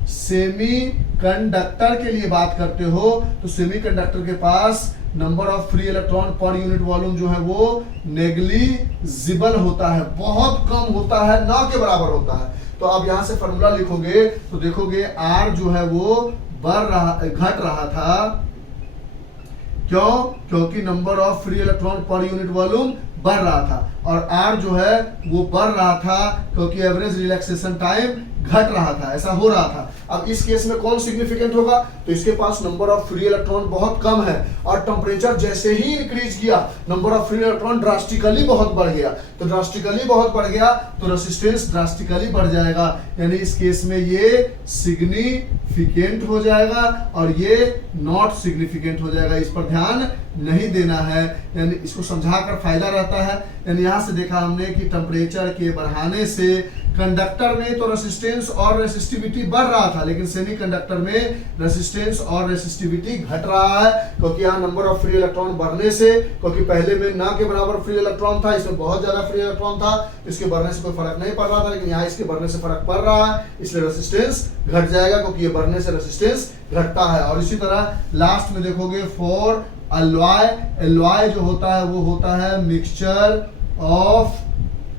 सेमी कंडक्टर के लिए बात करते हो, तो सेमी कंडक्टर के पास number of free electron per unit volume जो है वो नेग्लिजिबल होता है, बहुत कम होता है, ना के बराबर होता है। तो अब यहां से फॉर्मूला लिखोगे तो देखोगे R जो है वो घट रहा था, क्यों, क्योंकि number of free electron per unit volume बढ़ रहा था, और R जो है वो बढ़ रहा था क्योंकि एवरेज रिलैक्सेशन टाइम घट रहा था, ऐसा हो रहा था। अब इस केस में कौन सिग्निफिकेंट होगा, तो इसके पास नंबर ऑफ फ्री इलेक्ट्रॉन बहुत कम है, और टेम्परेचर जैसे ही इंक्रीज किया number of free electron drastically बहुत बढ़ गया, तो ड्रास्टिकली बहुत बढ़ गया तो रेसिस्टेंस ड्रास्टिकली बढ़ जाएगा, यानी इस केस में ये सिग्निफिकेंट हो जाएगा और ये नॉट सिग्निफिकेंट हो जाएगा। इस पर ध्यान नहीं देना है, यानी इसको समझाकर फायदा रहता है। यानी यहां से देखा हमने कि टेम्परेचर के बढ़ाने से कंडक्टर में तो रेसिस्टेंस और रेसिस्टिविटी बढ़ रहा था, लेकिन सेमीकंडक्टर में रेसिस्टेंस और रेसिस्टिविटी घट रहा है, क्योंकि यहाँ नंबर ऑफ फ्री इलेक्ट्रॉन बढ़ने से, क्योंकि पहले में ना के बराबर फ्री इलेक्ट्रॉन था, इसमें बहुत ज्यादा फ्री इलेक्ट्रॉन था, इसके बढ़ने से कोई फर्क नहीं पड़ रहा था, लेकिन यहाँ इसके बढ़ने से फर्क पड़ रहा है, इसलिए रेसिस्टेंस घट जाएगा, क्योंकि ये बढ़ने से रेसिस्टेंस घटता है। और इसी तरह लास्ट में देखोगे फॉर एलॉय, एलॉय जो होता है वो होता है मिक्सचर ऑफ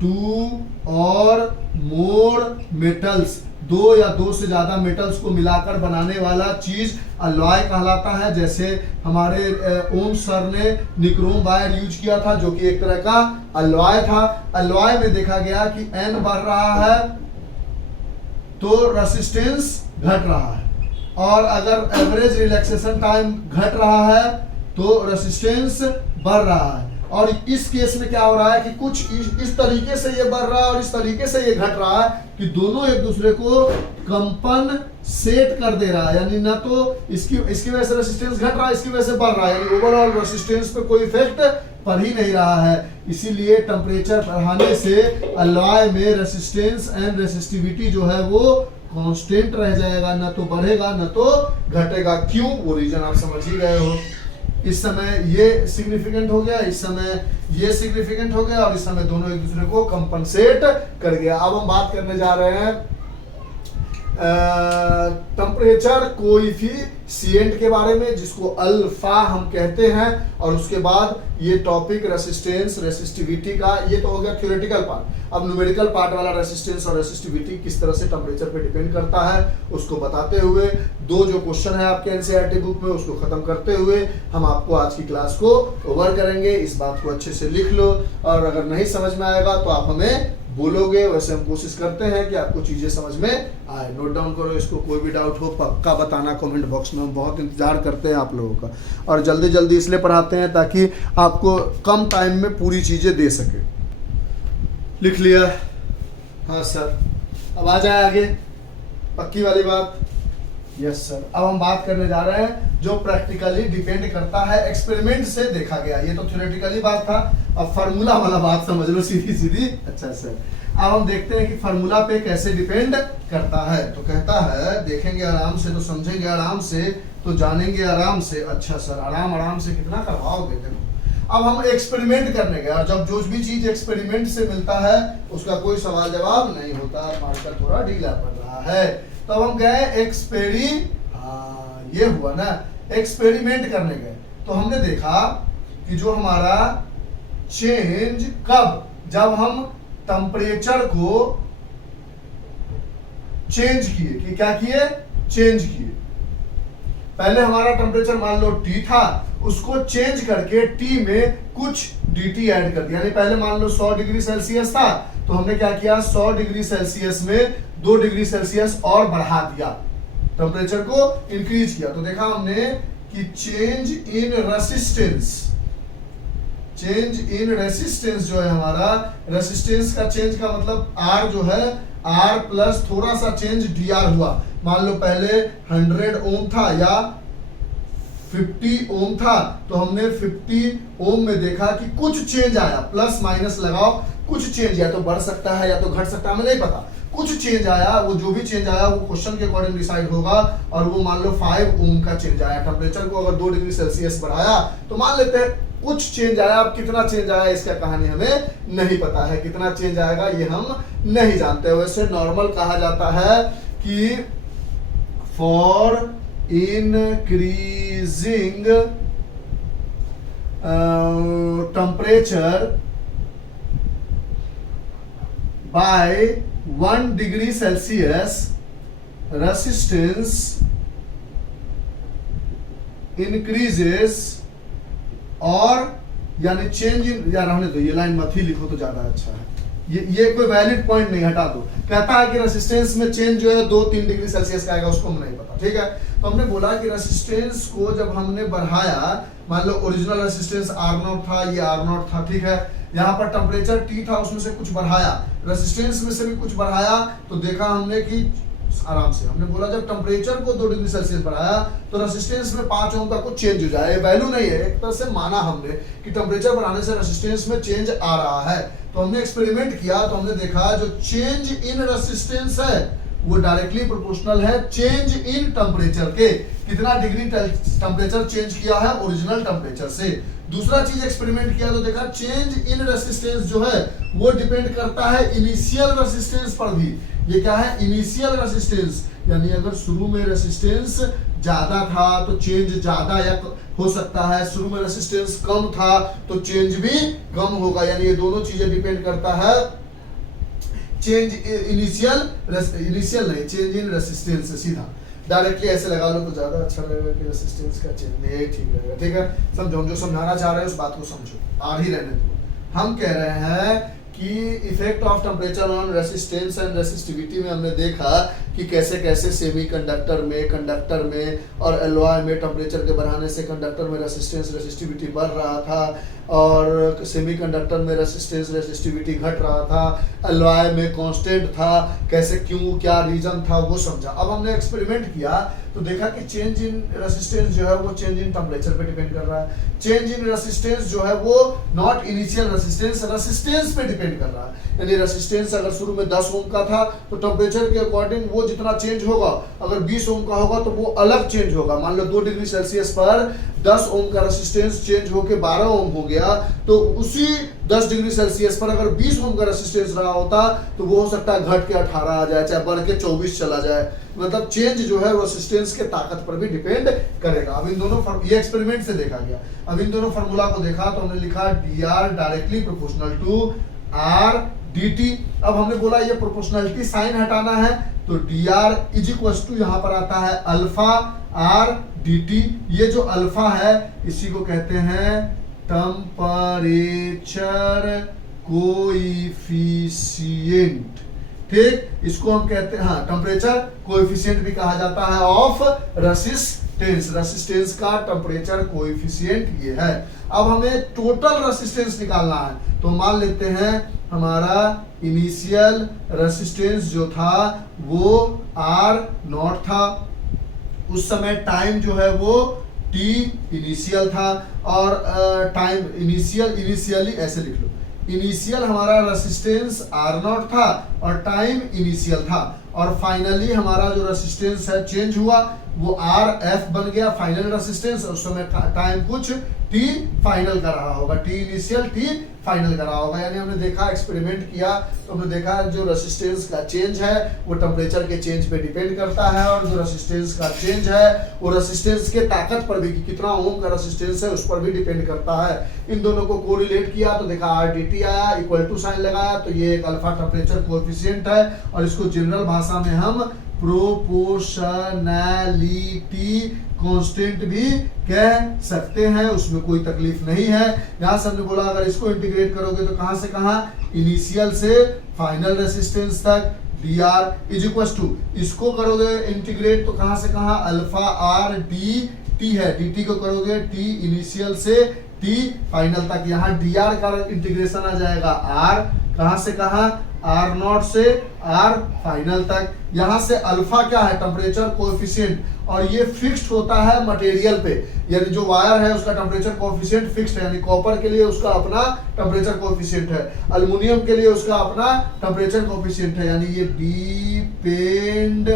टू और मोर मेटल्स, दो या दो से ज्यादा मेटल्स को मिलाकर बनाने वाला चीज अलॉय कहलाता है। जैसे हमारे ओम सर ने निक्रोम वायर यूज किया था, जो कि एक तरह का अलॉय था। अलॉय में देखा गया कि N बढ़ रहा है तो रेसिस्टेंस घट रहा है, और अगर एवरेज रिलैक्सेशन टाइम घट रहा है तो रेसिस्टेंस बढ़ रहा है। और इस केस में क्या हो रहा है कि कुछ इस तरीके से ये बढ़ रहा है और इस तरीके से ये घट रहा है कि दोनों एक दूसरे को कंपन सेट कर दे रहा है, यानी ना तो इसकी वजह से रेसिस्टेंस घट रहा है, इसकी वजह से बढ़ रहा है, यानी ओवरऑल रेसिस्टेंस पे कोई इफेक्ट पड़ ही नहीं रहा है। इसीलिए टेम्परेचर बढ़ाने से अलॉय में रेसिस्टेंस एंड रेसिस्टिविटी जो है वो कांस्टेंट रह जाएगा, ना तो बढ़ेगा ना तो घटेगा। क्यों, वो रीजन आप समझ ही गए हो। इस समय ये सिग्निफिकेंट हो गया, इस समय ये सिग्निफिकेंट हो गया, और इस समय दोनों एक दूसरे को कंपनसेट कर गया। अब हम बात करने जा रहे हैं टेम्परेचर कोएफिशिएंट के बारे में, जिसको अल्फा हम कहते हैं, और उसके बाद ये टॉपिक रेसिस्टेंस रेसिस्टिविटी का, ये तो हो गया थ्योरेटिकल पार्ट। अब न्यूमेरिकल पार्ट वाला रेसिस्टेंस और रेसिस्टिविटी किस तरह से टेम्परेचर पे डिपेंड करता है उसको बताते हुए, दो जो क्वेश्चन है आपके एनसीईआरटी बुक में उसको खत्म करते हुए हम आपको आज की क्लास को ओवर करेंगे। इस बात को अच्छे से लिख लो, और अगर नहीं समझ में आएगा तो आप हमें बोलोगे, वैसे हम कोशिश करते हैं कि आपको चीजें समझ में आए। नोट डाउन करो इसको, कोई भी डाउट हो पक्का बताना कमेंट बॉक्स में, हम बहुत इंतजार करते हैं आप लोगों का, और जल्दी जल्दी इसलिए पढ़ाते हैं ताकि आपको कम टाइम में पूरी चीजें दे सके। लिख लिया? हाँ सर। अब आ जाए आगे, पक्की वाली बात। Yes sir. अब हम बात करने जा रहे हैं जो प्रैक्टिकली डिपेंड करता है, एक्सपेरिमेंट से देखा गया। ये तो थ्योरेटिकली बात था, अब फार्मूला वाला बात समझ लो सीधी सीधी। अच्छा सर, अब हम देखते हैं कि फार्मूला पे कैसे डिपेंड करता है। तो कहता है देखेंगे आराम से तो समझेंगे आराम से तो जानेंगे आराम से। अच्छा सर, आराम आराम से कितना करवाओगे? देखो अब हम एक्सपेरिमेंट करने गए, और जब जो भी चीज एक्सपेरिमेंट से मिलता है उसका कोई सवाल जवाब नहीं होता, मार्कर थोड़ा ढीला पड़ रहा है। तो अब हम गए ये हुआ ना, एक्सपेरिमेंट करने गए, तो हमने देखा कि जो हमारा चेंज कब, जब हम टेम्परेचर को चेंज किए, कि क्या किए? चेंज किए। पहले हमारा टेम्परेचर मान लो T था, उसको चेंज करके T में कुछ dt ऐड कर दिया, यानी पहले मान लो 100 डिग्री सेल्सियस था, तो हमने क्या किया? 100 डिग्री सेल्सियस में 2 डिग्री सेल्सियस और बढ़ा दिया, टेम्परेचर को इंक्रीज किया। तो देखा हमने कि change in resistance, change in resistance जो है हमारा, रेसिस्टेंस का चेंज का मतलब R जो है, R प्लस थोड़ा सा चेंज dr हुआ। मान लो पहले 100 ओम था या 50 ओम था, तो हमने 50 ओम में देखा कि कुछ चेंज आया, प्लस माइनस लगाओ, कुछ चेंज या तो बढ़ सकता है या तो घट सकता है, हमें नहीं पता, कुछ चेंज आया। वो जो भी चेंज आया वो क्वेश्चन के अकॉर्डिंग डिसाइड होगा, और वो मान लो 5 ओम का चेंज आया। टेम्परेचर को अगर 2 डिग्री सेल्सियस बढ़ाया तो मान लेते हैं कुछ चेंज आया। अब कितना चेंज आया इसका कहानी हमें नहीं पता है, कितना चेंज आएगा ये हम नहीं जानते। वैसे नॉर्मल कहा जाता है कि for increasing temperature by 1 degree Celsius resistance increases or यानी चेंज इन, या रहने दो, ये लाइन मत ही लिखो तो ज्यादा अच्छा है, ये कोई वैलिड पॉइंट नहीं, हटा दो। कहता है कि रेसिस्टेंस में चेंज जो है 2-3 डिग्री सेल्सियस का आएगा, उसको हम नहीं पता, ठीक है। तो हमने बोला कि रेसिस्टेंस को जब हमने बढ़ाया, मान लो ओरिजिनल रेसिस्टेंस R0 था, ये R0 था, ठीक है। यहाँ पर टेम्परेचर T था, उसमें से कुछ बढ़ाया, रेसिस्टेंस में से भी कुछ बढ़ाया, तो देखा हमने कि आराम से हमने बोला जब टेम्परेचर को 2 डिग्री सेल्सियस बढ़ाया तो रेसिस्टेंस में 5 ओम का कुछ चेंज हो जाए, वैल्यू नहीं है, एक तरह से माना हमने कि टेम्परेचर बढ़ाने से रेसिस्टेंस में चेंज आ रहा है। तो हमने एक्सपेरिमेंट किया, तो हमने देखा जो चेंज इन रेसिस्टेंस है वो डायरेक्टली प्रोपोर्शनल है चेंज इन टेम्परेचर के, कितना डिग्री टेम्परेचर चेंज किया है ओरिजिनल टेम्परेचर से। दूसरा चीज एक्सपेरिमेंट किया तो देखा चेंज इन रेसिस्टेंस जो है वो डिपेंड करता है इनिशियल रेसिस्टेंस पर भी। ये क्या है? इनिशियल रेसिस्टेंस, यानी अगर शुरू में रेसिस्टेंस ज्यादा था तो चेंज ज्यादा या हो सकता है, शुरू में रेसिस्टेंस कम था तो चेंज भी कम होगा, यानी ये दोनों चीजें डिपेंड करता है चेंज इनिशियल नहीं, चेंज इन रेसिस्टेंस से। सीधा डायरेक्टली ऐसे लगा लो तो ज्यादा अच्छा लगेगा कि रेसिस्टेंस का चेंज नहीं, ठीक रहेगा, ठीक है। समझो, हम जो समझाना चाह रहे हैं उस बात को समझो, आ ही रहने दो। हम कह रहे हैं कि effect of temperature on resistance and resistivity में हमने देखा कि कैसे कैसे सेमीकंडक्टर में, कंडक्टर में और एलॉय में टेम्परेचर के बढ़ाने से कंडक्टर में रेसिस्टिविटी बढ़ रहा था और सेमीकंडक्टर में रेसिस्टिविटी घट रहा था, एलॉय में कांस्टेंट था, कैसे क्यों, क्या रीजन था वो समझा। अब हमने एक्सपेरिमेंट किया तो देखा कि चेंज इन रेसिस्टेंस जो है वो चेंज इन टेम्परेचर पे डिपेंड कर रहा है। चेंज इन रेसिस्टेंस जो है वो नॉट इनिशियल रेसिस्टेंस पे डिपेंड कर रहा है, यानी रेसिस्टेंस अगर शुरू में 10 ओम का था तो टेम्परेचर के अकॉर्डिंग वो जितना चेंज होगा, अगर 20 ओम का होगा तो वो अलग चेंज होगा। मान लो 2 डिग्री सेल्सियस पर 10 ओम का रेसिस्टेंस चेंज होके 12 ओम हो गया, तो उसी 10 डिग्री सेल्सियस पर अगर 20 ओम का रेसिस्टेंस रहा होता तो वो हो सकता है घट के 18 आ जाए, चाहे बढ़ के 24 चला जाए। मतलब चेंज जो है रेसिस्टेंस के ताकत पर भी डिपेंड करेगा। अब इन दोनों, ये एक्सपेरिमेंट से देखा गया, अब इन दोनों फार्मूला को देखा तो हमने लिखा dr directly proportional to r dt। अब हमने बोला ये प्रोपोर्शनलिटी साइन हटाना है तो dr इज इक्वल टू यहाँ पर आता है अल्फा r dt। ये जो अल्फा है इसी को कहते हैं टेम्परेचर कोएफिशिएंट, ठीक, इसको हम कहते हैं, हाँ, टेम्परेचर कोएफिशिएंट भी कहा जाता है ऑफ रेसिस्टेंस। रेसिस्टेंस का टेम्परेचर कोएफिशिएंट ये है। अब हमें टोटल रेसिस्टेंस निकालना है तो मान लेते हैं हमारा इनिशियल रेसिस्टेंस जो था वो R0 था, उस समय टाइम जो है वो T इनिशियल था और टाइम इनिशियली ऐसे लिख लो, इनिशियल हमारा रेसिस्टेंस R0 था और टाइम इनिशियल था, और फाइनली हमारा जो रेसिस्टेंस है चेंज हुआ वो RF बन गया फाइनल रेसिस्टेंस। उस समय टाइम कुछ T फाइनल का रहा होगा, T इनिशियल T फाइनल का रहा होगा। यानी हमने देखा, एक्सपेरिमेंट किया तो हमने देखा जो रेसिस्टेंस का चेंज है वो टेम्परेचर के चेंज पे डिपेंड करता है, और जो रेसिस्टेंस का चेंज है वो रेसिस्टेंस के ताकत पर भी, कि कितना ओम का रेसिस्टेंस है उस पर भी डिपेंड करता है। इन दोनों को कोरिलेट किया तो देखा R dt आया, इक्वल टू साइन लगाया तो ये एक अल्फा टेम्परेचर कोएफिशिएंट है, और इसको जनरल भाषा में हम प्रोपोर्शनैलिटी कांस्टेंट भी कह सकते हैं, उसमें कोई तकलीफ नहीं है। यहां से हमने बोला अगर इसको इंटीग्रेट करोगे तो कहां से कहां, इनिशियल से फाइनल रेसिस्टेंस तक dr इज इक्वल टू, इसको करोगे इंटीग्रेट तो कहां से कहां, अल्फा r dt है, dt को करोगे t इनिशियल से t फाइनल तक, यहाँ dr का इंटीग्रेशन आ जाएगा r कहां से कहां, R0 से R फाइनल तक। यहां से अल्फा क्या है, टेम्परेचर कोएफिशिएंट, और ये फिक्स्ड होता है मटेरियल पे, यानी जो वायर है उसका टेम्परेचर कोएफिशिएंट फिक्स्ड है, यानी कॉपर के लिए उसका अपना टेम्परेचर कोएफिशिएंट है, एल्युमिनियम के लिए उसका अपना टेम्परेचर कोएफिशिएंट है, यानी ये depend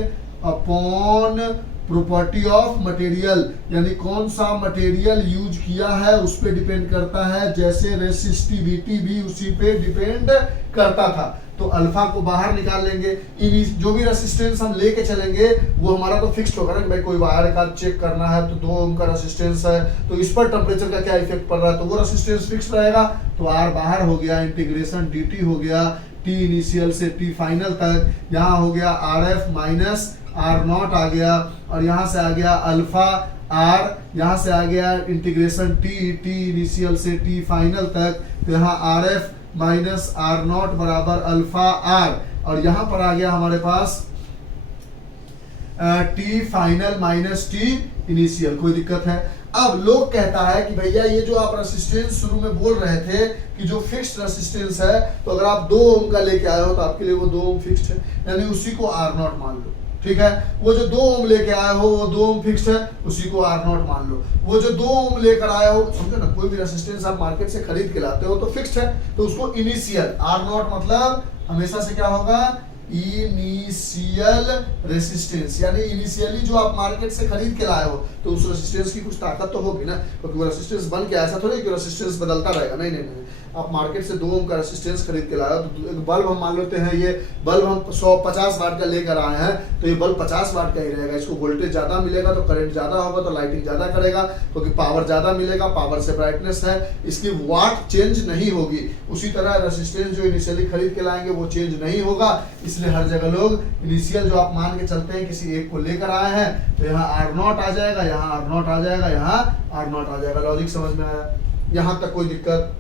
upon property of material, यानी कौन सा मटेरियल यूज किया है उस पे डिपेंड करता है, जैसे रेसिस्टिविटी भी उसी पे डिपेंड करता था। तो अल्फा को बाहर निकाल लेंगे, जो भी रेसिस्टेंस हम लेके चलेंगे वो हमारा तो फिक्स्ड होगा ना, कि भाई कोई वायर का चेक करना है तो 2 ओम का रेसिस्टेंस है तो इस पर टेम्परेचर का क्या इफेक्ट पड़ रहा है, तो वो रेसिस्टेंस फिक्स रहेगा, तो R बाहर हो गया, इंटीग्रेशन dt हो गया T इनिशियल से T फाइनल तक, यहाँ हो गया RF माइनस आर नॉट आ गया, और यहाँ से आ गया अल्फा आर, यहाँ से आ गया इंटीग्रेशन टी इनिशियल से टी फाइनल तक, तो यहाँ R F minus R not बराबर अल्फा आर, और यहाँ पर आ गया हमारे पास T final minus T initial. कोई दिक्कत है? अब लोग कहता है कि भैया ये जो आप रेसिस्टेंस शुरू में बोल रहे थे कि जो फिक्स्ड रेसिस्टेंस है, तो अगर आप 2 ओम का लेके आए हो तो आपके लिए वो 2 ओम फिक्स्ड है, यानी उसी को आर नॉट मान लो। ठीक है, वो जो 2 ओम लेके आए हो वो 2 ओम फिक्स्ड है, उसी को आर नॉट मान लो। वो जो 2 ओम लेकर आए हो, समझे ना, कोई भी रेसिस्टेंस आप मार्केट से खरीद के लाते हो तो फिक्स्ड है, तो उसको इनिशियल आर नॉट मतलब हमेशा से क्या होगा, इनिशियल रेसिस्टेंस, यानी इनिशियली जो आप मार्केट से खरीद के लाए हो तो उस रेसिस्टेंस की कुछ ताकत तो होगी ना, क्योंकि वो रेसिस्टेंस बन के ऐसा थोड़ी कि रेसिस्टेंस बदलता रहेगा, नहीं नहीं नहीं। आप मार्केट से 2 ओम का रेसिस्टेंस खरीद के लाए हो, तो एक बल्ब हम मान लेते हैं, ये बल्ब हम 150 वाट का लेकर आए हैं, तो ये बल्ब 50 वाट का ही रहेगा। इसको वोल्टेज ज्यादा मिलेगा तो करंट ज्यादा होगा, तो लाइटिंग ज्यादा करेगा, क्योंकि पावर ज्यादा मिलेगा, पावर से ब्राइटनेस है, इसकी वाट चेंज नहीं होगी। उसी तरह रेसिस्टेंस जो इनिशियली खरीद के लाएंगे वो चेंज नहीं होगा, इसलिए हर जगह लोग इनिशियल जो आप मान के चलते हैं किसी एक को लेकर आए हैं, तो यहाँ आर नॉट आ जाएगा, यहाँ आर नॉट आ जाएगा, यहाँ आर नॉट आ जाएगा। लॉजिक समझ में आया? यहाँ तक कोई दिक्कत?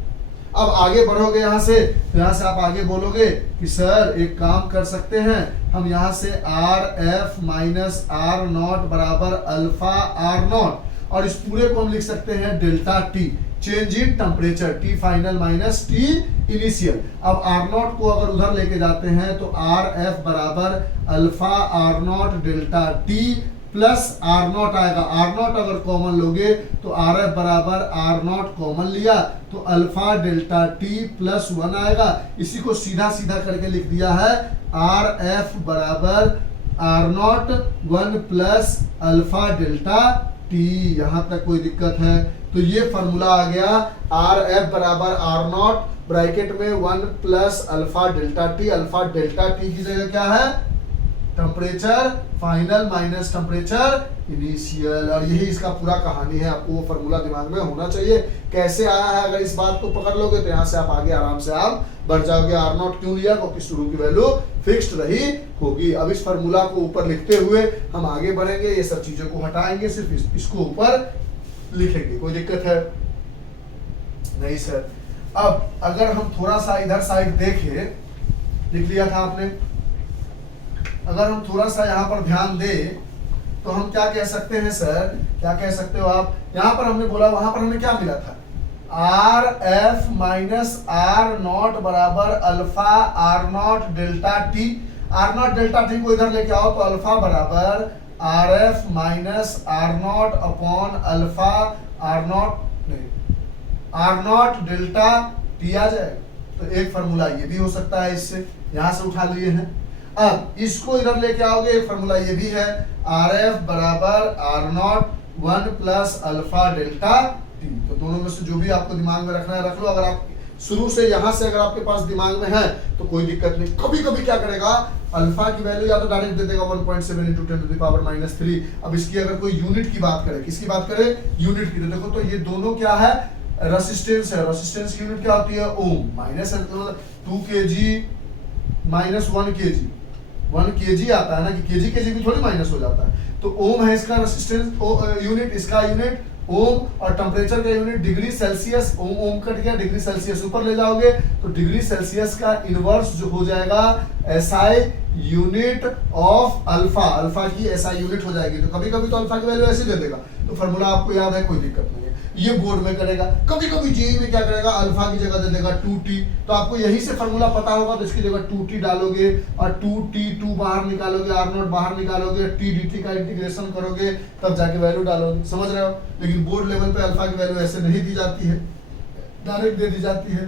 अब आगे बढ़ोगे यहाँ से, तो यहाँ से आप आगे बोलोगे कि सर एक काम कर सकते हैं, हम यहाँ से R F minus R not बराबर अल्फा आर नॉट, और इस पूरे को हम लिख सकते हैं delta T, change in temperature, T final minus T initial. अब आर नॉट को अगर उधर लेके जाते हैं तो आर एफ बराबर alpha R not delta T plus R not आएगा। आर नॉट अगर कॉमन लोगे तो आर एफ बराबर आर नॉट कॉमन लिया तो अल्फा डेल्टा टी प्लस 1 आएगा। इसी को सीधा सीधा करके लिख दिया है, आर एफ बराबर R not 1 plus alpha delta T. यहां तक कोई दिक्कत है? तो ये फॉर्मूला आ गया, आर एफ बराबर आर नॉट ब्रैकेट में 1 plus alpha delta T. Alpha delta T की जगह क्या है? Temperature final minus temperature initial. और यही इसका पूरा कहानी है, आपको वो फॉर्मूला दिमाग में होना चाहिए। कैसे आया है, अगर इस बात को पकड़ लोगे तो यहाँ से आप आगे आराम से आप बढ़ जाओगे। आर नॉट क्यों लिया? क्योंकि शुरू की वैल्यू फिक्स्ड रही होगी। अब इस फॉर्मूला को ऊपर लिखते हुए हम आगे बढ़ेंगे, ये सब चीजों को हटाएंगे, सिर्फ इसको ऊपर लिखेंगे। कोई दिक्कत है? नहीं सर। अब अगर हम थोड़ा सा इधर साइड देखें, लिख लिया था आपने, अगर हम थोड़ा सा यहाँ पर ध्यान दें तो हम क्या कह सकते हैं सर? क्या कह सकते हो आप? यहाँ पर हमने बोला, वहां पर हमें क्या मिला था? R F minus R not बराबर alpha R not delta T. R not delta T को इधर लेके आओ तो अल्फा बराबर R F minus R naught upon alpha R naught, नहीं, आर नॉट डेल्टा टी आ जाएगा। तो एक फॉर्मूला ये भी हो सकता है, इससे यहां से उठा लिए हैं। अब इसको इधर लेके आओगे, एक फॉर्मूला ये भी है, आर एफ बराबर R not 1 plus alpha delta T. तो दोनों में से जो भी आपको दिमाग में रखना है रख लो। अगर आप शुरू से यहाँ से अगर आपके पास दिमाग में है तो कोई दिक्कत नहीं। कभी कभी क्या करेगा, अल्फा की वैल्यू या तो डायरेक्ट दे देगा 1.7 × 10⁻³ अब इसकी अगर कोई यूनिट की बात करे, किसकी बात करे? यूनिट की। तो देखो, तो ये दोनों क्या है? रेसिस्टेंस है। रेसिस्टेंस की यूनिट क्या होती है? Ohm. Minus 2 kg minus 1 kg, 1 kg आता है ना, कि kg भी थोड़ी माइनस हो जाता है। तो ओम है इसका रेसिस्टेंस यूनिट, इसका यूनिट ओम, और टेम्परेचर का unit degree Celsius. Om Om cut गया, डिग्री सेल्सियस ऊपर ले जाओगे तो डिग्री सेल्सियस का इनवर्स जो हो जाएगा SI unit of alpha. Alpha की एसआई यूनिट हो जाएगी। तो कभी कभी तो अल्फा की वैल्यू ऐसे दे देगा। तो फॉर्मूला आपको याद है, कोई दिक्कत नहीं है। ये बोर्ड में करेगा। कभी कभी जेईई में क्या करेगा, अल्फा की जगह दे देगा 2t। तो आपको यही से फॉर्मूला पता होगा, तो इसकी जगह 2t डालोगे और 2t बाहर निकालोगे, आर नॉट बाहर निकालोगे, t dt का इंटीग्रेशन करोगे, तब जाके वैल्यू डालोगे। समझ रहे हो? लेकिन बोर्ड लेवल पे अल्फा की वैल्यू ऐसे नहीं दी जाती है, डायरेक्ट दे दी जाती है।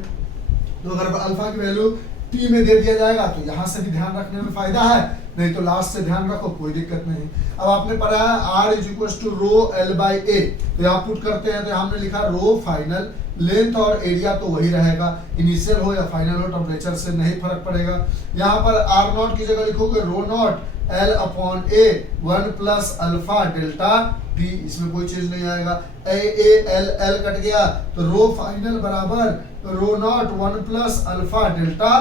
तो अगर अल्फा की वैल्यू t में दे दिया जाएगा तो यहाँ से भी ध्यान रखने में फायदा है, नहीं तो लास्ट से ध्यान रखो, कोई दिक्कत नहीं। अब आपने पढ़ा है R = ρ/a, तो यहाँ पुट करते हैं तो हमने लिखा रो फाइनल, लेंथ और एरिया तो वही रहेगा, इनिशियल हो या फाइनल हो, टेम्परेचर से नहीं फर्क पड़ेगा। यहाँ पर आर नॉट की जगह लिखोगे rho naught L/A 1 plus alpha delta T, इसमें कोई चीज नहीं आएगा। L कट गया तो रो फाइनल बराबर rho naught 1 plus alpha delta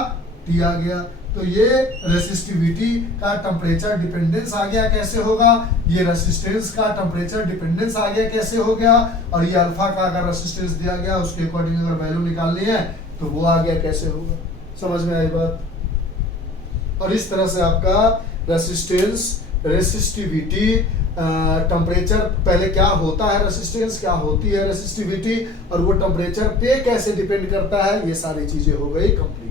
T आ गया। तो ये रेसिस्टिविटी का टेम्परेचर डिपेंडेंस आ गया कैसे होगा, ये रेसिस्टेंस का टेम्परेचर डिपेंडेंस आ गया कैसे हो गया, और ये अल्फा का अगर रेसिस्टेंस दिया गया उसके अकॉर्डिंग अगर वैल्यू निकालनी है तो वो आ गया कैसे होगा। समझ में आई बात। और इस तरह से आपका रेसिस्टेंस, रेसिस्टिविटी, टेम्परेचर पहले क्या होता है, रेसिस्टेंस क्या होती है रेसिस्टिविटी, और वो टेम्परेचर पे कैसे डिपेंड करता है, ये सारी चीजें हो गई कंप्लीट।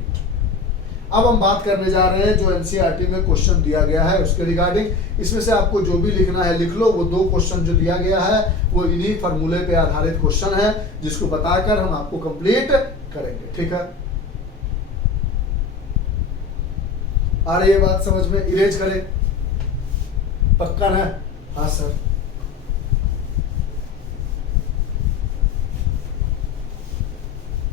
अब हम बात करने जा रहे हैं जो एनसीईआरटी में क्वेश्चन दिया गया है उसके रिगार्डिंग। इसमें से आपको जो भी लिखना है लिख लो। वो 2 क्वेश्चन जो दिया गया है वो इन्हीं फार्मूले पे आधारित क्वेश्चन है जिसको बताकर हम आपको कंप्लीट करेंगे। ठीक है, आ रही है बात समझ में। इरेज करें, पक्का ना? हाँ सर।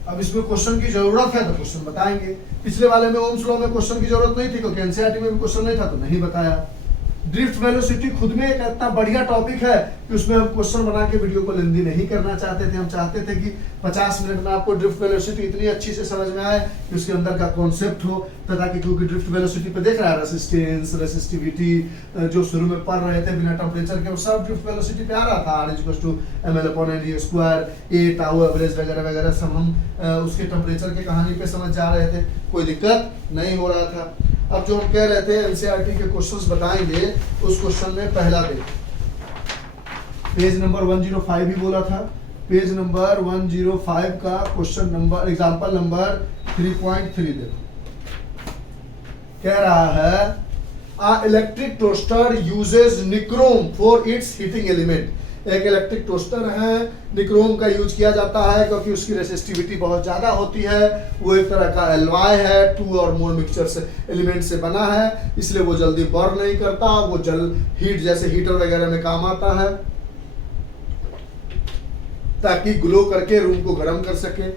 अब इसमें क्वेश्चन की जरूरत है तो क्वेश्चन बताएंगे। पिछले वाले में ओम्स लॉ में क्वेश्चन की जरूरत नहीं थी क्योंकि एनसीईआरटी में भी क्वेश्चन नहीं था तो नहीं बताया। ड्रिफ्ट वेलोसिटी खुद में एक इतना बढ़िया टॉपिक है कि उसमें हम क्वेश्चन बना के वीडियो को लेंदी नहीं करना चाहते थे। हम चाहते थे कि 50 मिनट में आपको ड्रिफ्ट वेलोसिटी इतनी अच्छी से समझ में आए कि उसके अंदर का कॉन्सेप्ट हो, तथा कि क्योंकि ड्रिफ्ट वेलोसिटी पे देख रहा है रेसिस्टेंस, रेसिस्टिविटी जो शुरू में पढ़ रहे थे बिना टेम्परेचर के वो सब ड्रिफ्ट वेलोसिटी पे आ रहा था। R=ml/d², A टाउ एवरेज वगैरह वगैरह सब हम उसके टेम्परेचर के कहानी पे समझ जा रहे थे, कोई दिक्कत नहीं हो रहा था। अब जो हम कह रहे थे एनसीईआरटी के क्वेश्चंस बताएंगे, उस क्वेश्चन में पहला देख, पेज नंबर 105 ही बोला था, पेज नंबर 105 का क्वेश्चन नंबर एग्जांपल नंबर 3.3 देखो। कह रहा है a electric toaster uses nichrome for its heating element. एक इलेक्ट्रिक टोस्टर है, निक्रोम का यूज किया जाता है क्योंकि उसकी रेसिस्टिविटी बहुत ज्यादा होती है। वो एक तरह का एलॉय है, 2 और मोर मिक्सचर से एलिमेंट से बना है, इसलिए वो जल्दी बर्न नहीं करता। वो जल हीट जैसे हीटर वगैरह में काम आता है ताकि ग्लो करके रूम को गर्म कर सके।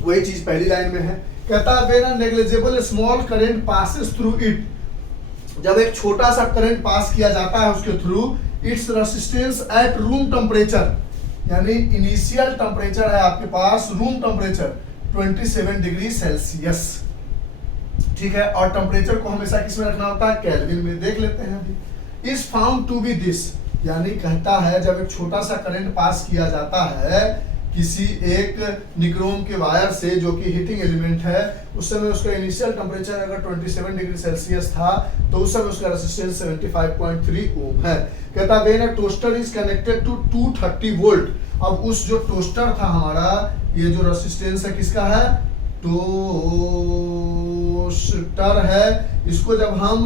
वही चीज पहली लाइन में है। कहता है when a negligible small current passes through it, जब एक छोटा सा करंट पास किया जाता है उसके through, it's resistance at room temperature, यानी इनिशियल टेम्परेचर है आपके पास रूम टेम्परेचर 27 डिग्री सेल्सियस। ठीक है, और टेम्परेचर को हमेशा किस में रखना होता है, केल्विन में। देख लेते हैं अभी। Is found to be this, यानी कहता है जब एक छोटा सा करंट पास किया जाता है किसी एक निक्रोम के वायर से जो कि हीटिंग एलिमेंट है, उस समय उसका इनिशियल टेम्परेचर अगर 27 डिग्री सेल्सियस था तो उस समय उसका रेजिस्टेंस 75.3 ओम है। कहता है when a toaster is connected to 230 volt. अब उस जो टोस्टर था हमारा, ये जो रेजिस्टेंस है किसका है, टोस्टर है, इसको जब हम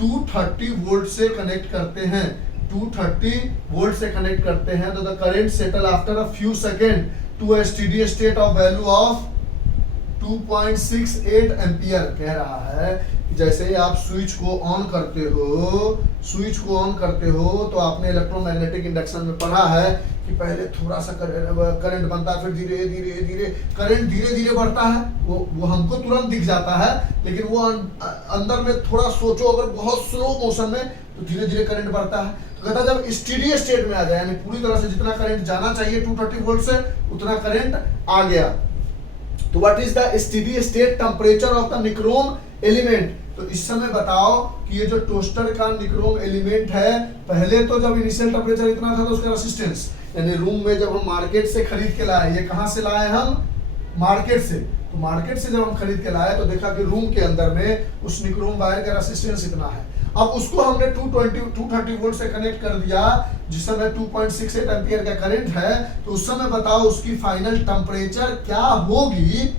230 वोल्ट से कनेक्ट करते हैं, 230 वोल्ट से कनेक्ट करते हैं तो the current settle after a few second to a steady state of value of 2.68 ampere. कह रहा है जैसे ही आप स्विच को ऑन करते हो तो आपने इलेक्ट्रोमैग्नेटिक इंडक्शन में पढ़ा है कि पहले थोड़ा सा करंट बनता है, फिर धीरे धीरे करंट धीरे धीरे बढ़ता है। वो हमको तुरंत दिख जाता है, लेकिन वो अंदर में थोड़ा सोचो, अगर बहुत स्लो मोशन में तो धीरे धीरे करंट बढ़ता है। तो कहता जब स्टेडी स्टेट में आ जाए, यानी पूरी तरह से जितना करंट जाना चाहिए 230 वोल्ट से उतना करंट आ गया, तो what is the steady state temperature of the nichrome element. तो इस समय बताओ कि ये जो टोस्टर का निक्रोम एलिमेंट है, पहले तो जब इनिशियल टेम्परेचर इतना था तो उसका रेजिस्टेंस, यानी रूम में जब हम मार्केट से खरीद के लाए, ये कहां से लाए हम, मार्केट से, तो मार्केट से जब हम खरीद के लाए तो देखा कि रूम के अंदर में उस निक्रोम वायर का रेजिस्टेंस इतना है। अब उसको हमने 230 वोल्ट से कनेक्ट कर दिया, जिस समय 2.68 एम्पियर का करंट है, तो उस समय बताओ उसकी फाइनल टेम्परेचर क्या होगी,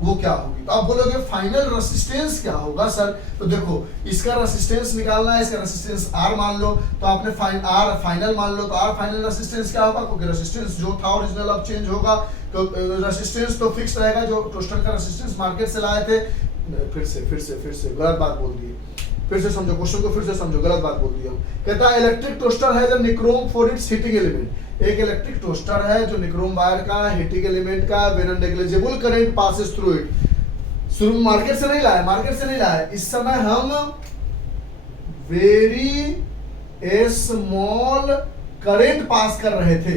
वो क्या होगी। तो आप बोलोगे फाइनल रेसिस्टेंस क्या होगा सर, तो देखो इसका रेसिस्टेंस निकालना है, इसका रेसिस्टेंस R मान लो, तो आपने R फाइनल मान लो, तो R फाइनल रेसिस्टेंस क्या होगा, क्योंकि रेसिस्टेंस जो था ओरिजिनल अब चेंज होगा, तो रेसिस्टेंस तो फिक्स रहेगा जो टोस्टर का रेसिस्टेंस मार्केट से लाए थे। फिर से गलत बात बोल दी, फिर से समझो क्वेश्चन को, फिर से समझो, गलत बात बोल दिया। कहता है इलेक्ट्रिक टोस्टर है जो nichrome for its heating element. एक इलेक्ट्रिक टोस्टर है जो निक्रोम वायर का हीटिंग एलिमेंट का when negligible current passes through it. शुरू में मार्केट से नहीं लाया, इस समय हम वेरी स्मॉल करंट पास कर रहे थे,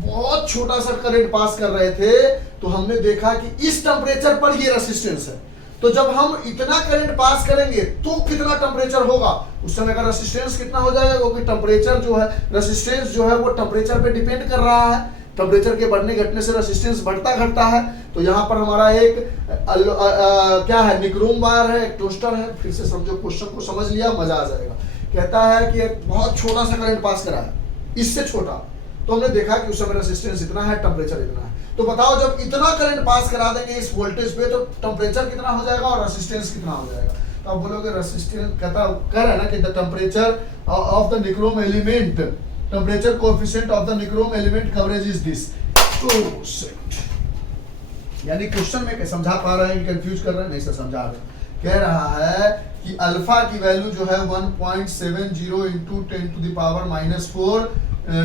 बहुत छोटा सा करंट पास कर रहे थे, तो हमने देखा कि इस टेम्परेचर पर ये रेसिस्टेंस है, तो जब हम इतना करंट पास करेंगे तो कितना टेम्परेचर होगा, उस समय का रेसिस्टेंस कितना हो जाएगा, क्योंकि टेम्परेचर जो है, रेसिस्टेंस जो है वो टेम्परेचर पे डिपेंड कर रहा है। टेम्परेचर के बढ़ने घटने से रेसिस्टेंस बढ़ता घटता है। तो यहाँ पर हमारा एक क्या है, निक्रोम वायर है, एक टोस्टर है। फिर से समझो, क्वेश्चन को समझ लिया, मजा आ जाएगा। कहता है कि एक बहुत छोटा सा करंट पास करा है, इससे छोटा, तो हमने देखा कि उस समय रेसिस्टेंस इतना है, टेम्परेचर इतना है। तो बताओ जब इतना करंट पास करा देंगे इस वोल्टेज पे, तो टेम्परेचर कितना हो जाएगा और रेसिस्टेंस कितना हो जाएगा। तो आप बोलोगे रेसिस्टेंस कहता कह रहा है ना कि the temperature of the nichrome element, temperature coefficient of the nichrome element coverage is this. यानी क्वेश्चन में समझा पा रहे हैं कि कंफ्यूज कर रहे हैं, नहीं सर समझा रहे हैं। कह रहा है कि अल्फा की वैल्यू जो है 1.70 इंटू 10⁻⁻⁴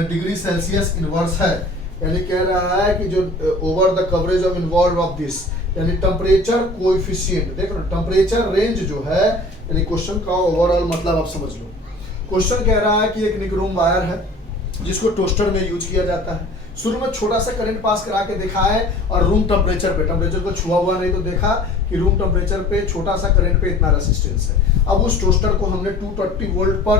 डिग्री सेल्सियस इनवर्स है। यानी कह रहा है कि जो over the coverage of involve of this, यानी टेम्परेचर कोएफिशिएंट, देख लो टेम्परेचर रेंज जो है, यानी क्वेश्चन का ओवरऑल मतलब आप समझ लो। क्वेश्चन कह रहा है कि एक निक्रोम वायर है जिसको टोस्टर में यूज किया जाता है। शुरू में छोटा सा करंट पास करा के देखा है और रूम टेम्परेचर पे, टेम्परेचर को छुआ हुआ नहीं, तो देखा कि रूम टेम्परेचर पे छोटा सा करंट पे इतना रेसिस्टेंस है। अब उस टोस्टर को हमने 230 वोल्ट पर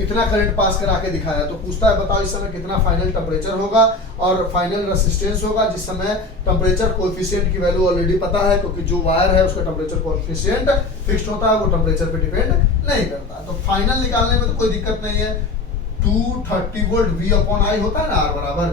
इतना करंट पास करा के दिखाया। तो पूछता है बताओ इस समय कितना फाइनल टेम्परेचर होगा और फाइनल रेसिस्टेंस होगा, जिस समय टेम्परेचर कोएफिशिएंट की वैल्यू ऑलरेडी पता है, क्योंकि जो वायर है उसका टेम्परेचर कोएफिशिएंट फिक्स्ड होता है, वो टेम्परेचर पे डिपेंड नहीं करता। तो फाइनल निकालने में तो कोई दिक्कत नहीं है। 230 वोल्ट V/I होता है ना, R बराबर,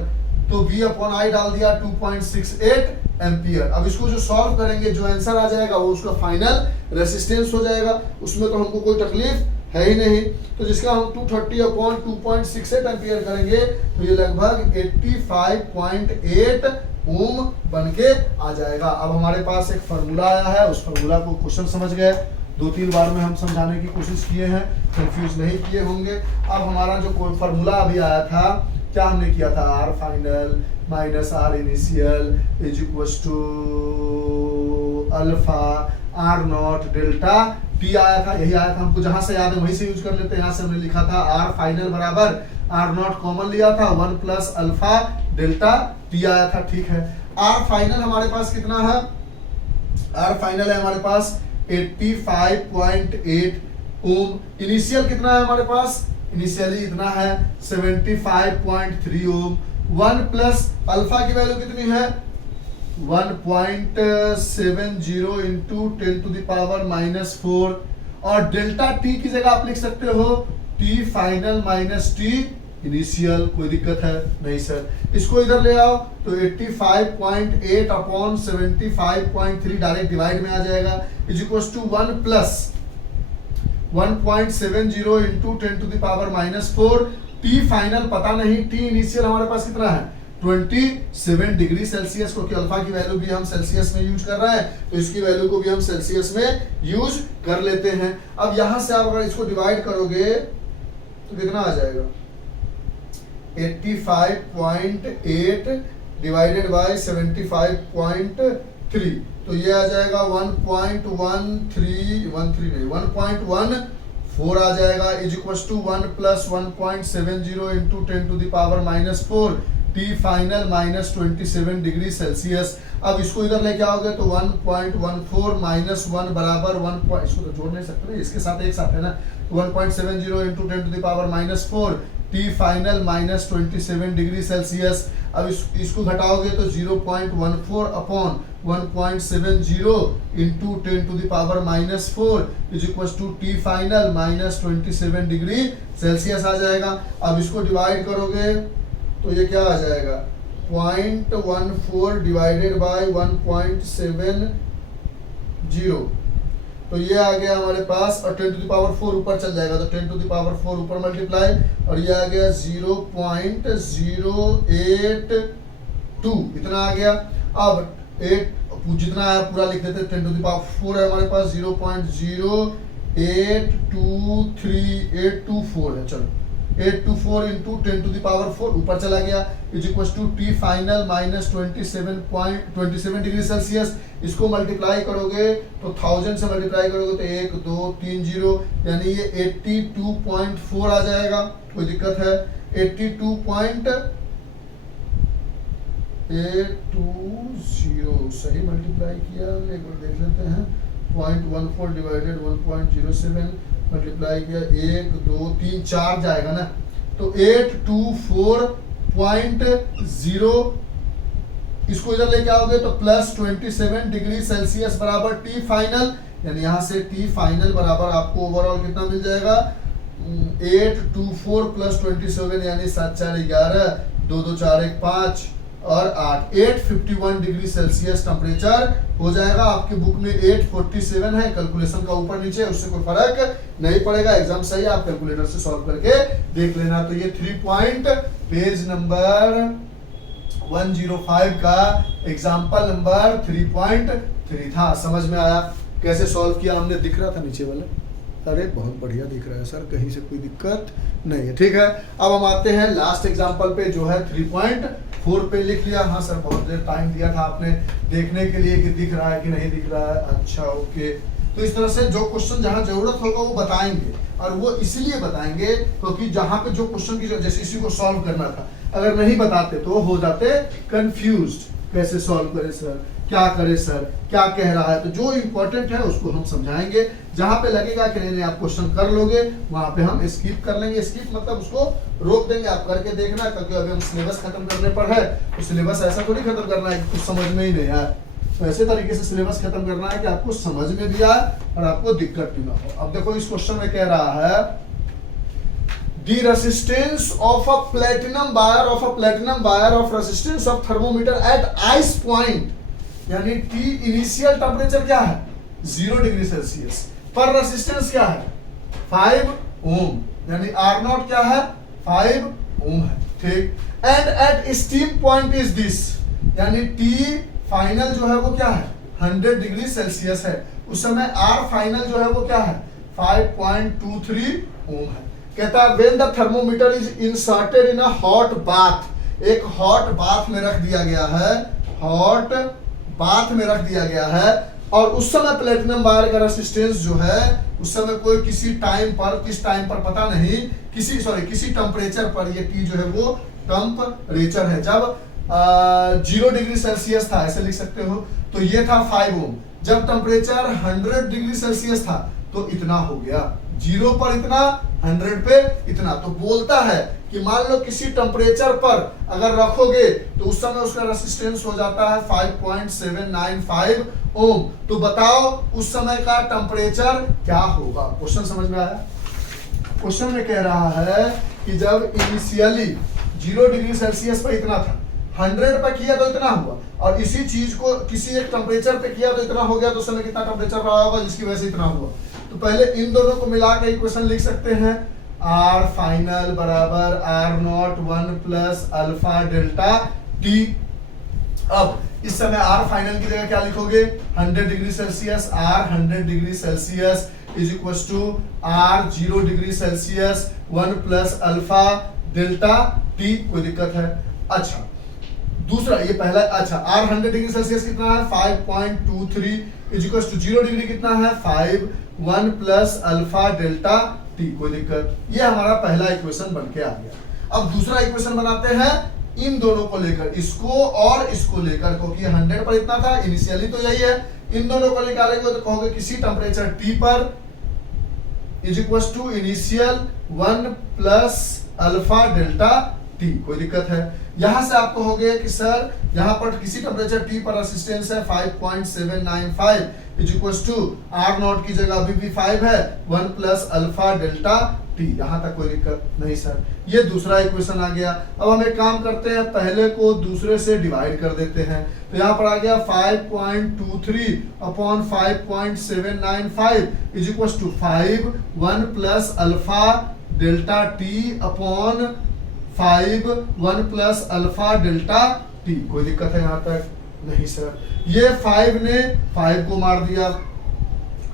तो V/I डाल दिया 2.68 एम्पियर। अब इसको जो सॉल्व करेंगे, जो आंसर आ जाएगा वो उसका फाइनल रेसिस्टेंस हो जाएगा। उसमें तो हमको कोई तकलीफ है ही नहीं। तो जिसका हम 230/2.68 एम्पियर करेंगे तो ये लगभग 85.8 ओम बन के आ जाएगा। अब हमारे पास एक फार्मूला आया है, उस फार्मूला को क्वेश्चन समझ गए, 2-3 बार में हम समझाने की कोशिश किए हैं, कंफ्यूज नहीं किए होंगे। अब हमारा जो कोई फार्मूला अभी आया था, क्या हमने किया था, R final minus R initial is equals to alpha R0 delta T आया था, यही आया था हमको, जहां से याद है वहीं से यूज कर लेते हैं। यहाँ से हमने लिखा था R फाइनल बराबर R0 कॉमन लिया था 1 प्लस अल्फा डेल्टा T आया था, ठीक है। R फाइनल हमारे पास कितना है, R फाइनल है हमारे पास 85.8 ओम। इनिशियल कितना है हमारे पास, इनिशियली इतना है 75.3 ओम। 1 प्लस अल्फा की वैल्यू कितनी है 1.70 इंटू 10⁻⁻⁴ और डेल्टा टी की जगह आप लिख सकते हो T final minus T initial. कोई दिक्कत है नहीं सर। इसको इधर ले आओ तो 85.8 अपॉन 75.3 डायरेक्ट डिवाइड में आ जाएगा, is equals to 1 plus 1.70 into 10⁻⁻⁴। T final पता नहीं, टी इनिशियल हमारे पास कितना है 27 डिग्री सेल्सियस, क्योंकि अल्फा की वैल्यू भी हम सेल्सियस में यूज कर रहे हैं, तो इसकी वैल्यू को भी हम सेल्सियस में यूज कर लेते हैं। अब यहां से आप अगर इसको डिवाइड करोगे तो कितना आ जाएगा 85.8 डिवाइडेड बाय 75.3, तो ये आ जाएगा 1.14 आ जाएगा, is equals to 1 plus 1.70 into 10⁻⁴ T final minus 27 degree Celsius. अब इसको इधर लेके आओगे तो 1.14 माइनस 1 बराबर 1, इसको तो जोड़ नहीं सकते ना, इसके साथ एक साथ है ना, 1.70 into 10⁻⁴ T final minus 27 degree Celsius. अब इसको घटाओगे तो 0.14 upon 1.70 into 10⁻⁴ is equals to T final minus 27 degree Celsius आ जाएगा। अब इसको डिवाइड करोगे तो ये क्या आ जाएगा 0.14 डिवाइडेड बाय 1.70, तो ये आ गया हमारे पास, और 10⁴ ऊपर चल जाएगा तो 10⁴ ऊपर मल्टीप्लाई, और ये आ गया 0.082 इतना आ गया। अब 8 जितना है पूरा लिख देते, 10⁴ है हमारे पास 0.0823824 है, चलो 824 इंटू 10⁴ ऊपर चला गया, is equals to T final minus 27 degree Celsius. इसको मल्टीप्लाई करोगे तो 1000 से मल्टीप्लाई करोगे तो 1 2 3 0, यानी ये 82.4 आ जाएगा। कोई दिक्कत है 82.820 सही मल्टीप्लाई किया, एक बार देख लेते हैं 0.14 डिवाइडेड 1.07 मल्टीप्लाई किया 1 2 3 4 जाएगा ना, तो 824.0 इसको इधर लेके आओगे तो प्लस 27 डिग्री सेल्सियस बराबर टी फाइनल, यानी यहाँ से टी फाइनल बराबर आपको ओवरऑल कितना मिल जाएगा 824 प्लस 27 यानी 7 4 11 2 2 4 1 5 और 8 851 डिग्री सेल्सियस टेम्परेचर हो जाएगा। आपके बुक में 847 है, कैलकुलेशन का ऊपर नीचे उससे कोई फर्क नहीं पड़ेगा, एग्जाम सही है, आप कैलकुलेटर से सॉल्व करके देख लेना। तो ये 3 पॉइंट पेज नंबर 105 का एग्जाम्पल नंबर 3.3 था। समझ में आया कैसे सॉल्व किया हमने? दिख रहा था नीचे वाला? अरे बहुत बढ़िया दिख रहा है सर, कहीं से कोई दिक्कत नहीं है। ठीक है, अब हम आते हैं लास्ट एग्जांपल पे जो है 3.4 पे लिख लिया। हाँ सर, बहुत देर टाइम दिया था आपने देखने के लिए कि दिख रहा है कि नहीं दिख रहा है। अच्छा ओके, तो इस तरह से जो क्वेश्चन जहां जरूरत होगा वो बताएंगे, और वो इसलिए बताएंगे क्योंकि जहां पे जो क्वेश्चन की जैसे इसी को सॉल्व करना था, अगर नहीं बताते तो हो जाते कंफ्यूज्ड, कैसे सॉल्व करें सर, क्या करे सर, क्या कह रहा है। तो जो इंपॉर्टेंट है उसको हम समझाएंगे, जहां पे लगेगा कि नहीं आप क्वेश्चन कर लोगे वहां पे हम स्किप कर लेंगे। स्किप मतलब उसको रोक देंगे, आप करके देखना, क्योंकि अभी हम सिलेबस खत्म करने पर है। तो सिलेबस ऐसा थोड़ी खत्म करना है कि कुछ समझ में ही नहीं आए, तो ऐसे तरीके से सिलेबस खत्म करना है कि आपको समझ में भी आए और आपको दिक्कत भी ना हो। अब देखो इस क्वेश्चन में कह रहा है The resistance of a platinum wire of resistance of thermometer at ice point, यानी T इनिशियल टेम्परेचर क्या है 0 डिग्री सेल्सियस, पर रेसिस्टेंस क्या है 5 ओम, यानी R नॉट क्या है 5 ओम है। ठीक, and at steam point is this, यानी T फाइनल जो है वो क्या है 100 डिग्री सेल्सियस है, उस समय R फाइनल जो है वो क्या है 5.23 ओम है। कहता है when the thermometer is inserted in a hot bath, एक हॉट बाथ में रख दिया गया है, हॉट बाथ में रख दिया गया है, और उस समय प्लेटिनम वायर का रेसिस्टेंस जो है उस समय कोई किसी टाइम पर, किस टाइम पर पता नहीं, किसी टेम्परेचर पर, ये टी जो है वो टेम्परेचर है जब 0 डिग्री सेल्सियस था, ऐसे लिख सकते हो। तो ये था 5 ओम, जब टेम्परेचर 100 डिग्री सेल्सियस था तो इतना हो गया, 0 पर इतना, 100 पे इतना। तो बोलता है कि मान लो किसी टेम्परेचर पर अगर रखोगे तो उस समय उसका रेसिस्टेंस हो जाता है 5.795 ओम। तो बताओ उस समय का टेम्परेचर क्या होगा। क्वेश्चन समझ में आया? क्वेश्चन में कह रहा है कि जब इनिशियली 0 डिग्री सेल्सियस पर इतना था, 100 पे किया तो इतना हुआ, और इसी चीज को किसी एक टेम्परेचर पे किया तो इतना हो गया, तो उस समय कितना टेम्परेचर रहा होगा जिसकी वजह से इतना हुआ। तो पहले इन दोनों को मिला के इक्वेशन लिख सकते हैं, R फाइनल बराबर R not 1 plus alpha delta T. अब इस समय R फाइनल की जगह क्या लिखोगे 100 degree Celsius, R 100 degree Celsius is equal to R 0 degree Celsius 1 plus alpha delta T. कोई दिक्कत है? अच्छा दूसरा ये पहला, अच्छा R 100 डिग्री सेल्सियस कितना है 5.23 इज इक्वल टू 0 डिग्री कितना है 5 1 प्लस अल्फा डेल्टा टी। कोई दिक्कत? ये हमारा पहला इक्वेशन बन के आ गया। अब दूसरा इक्वेशन बनाते हैं इन दोनों को लेकर, इसको और इसको लेकर, क्योंकि 100 पर इतना था इनिशियली, तो यही है। इन दोनों को निकालेंगे तो कहोगे किसी टेम्परेचर T पर is equal to initial 1 plus alpha delta T. कोई दिक्कत है? यहां से आप कहोगे कि सर यहां पर किसी टेम्परेचर T पर रेसिस्टेंस है 5.795 is equal to R not की जगह अभी भी 5 है 1 प्लस अल्फा डेल्टा टी। यहां तक कोई दिक्कत नहीं सर। ये दूसरा इक्वेशन आ गया। अब हम एक काम करते हैं, पहले को दूसरे से डिवाइड कर देते हैं। तो यहां पर आ गया 5.23 upon 5.795 is equal to 5 1 plus alpha delta T upon 5 1 plus alpha delta T. कोई दिक्कत है यहाँ तक? नहीं सर। ये 5 ने 5 को मार दिया।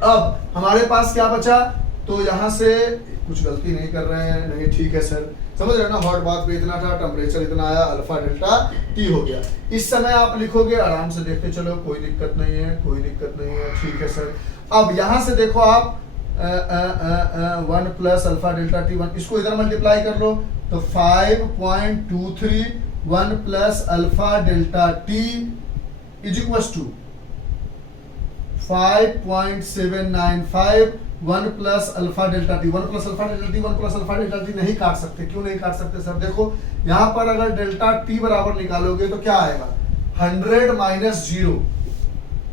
अब हमारे पास क्या बचा? तो यहाँ से कुछ गलती नहीं कर रहे हैं, नहीं ठीक है सर, समझ रहे ना, हॉट बाथ पे इतना था, टेम्परेचर इतना आया, अल्फा डेल्टा टी हो गया। इस समय आप लिखोगे, आराम से देखते चलो, कोई दिक्कत नहीं है, कोई दिक्कत नहीं है, ठीक है सर। अब यहाँ से देखो आप 1 प्लस अल्फा डेल्टा टी 1, इसको इधर मल्टीप्लाई कर लो तो 5.23 1 plus alpha delta T is equal to 5.795 1 plus alpha delta T. 1 plus alpha delta T, 1 plus alpha delta T नहीं काट सकते। क्यों नहीं काट सकते सर? देखो यहाँ पर अगर डेल्टा टी बराबर निकालोगे तो क्या आएगा? 100 minus 0,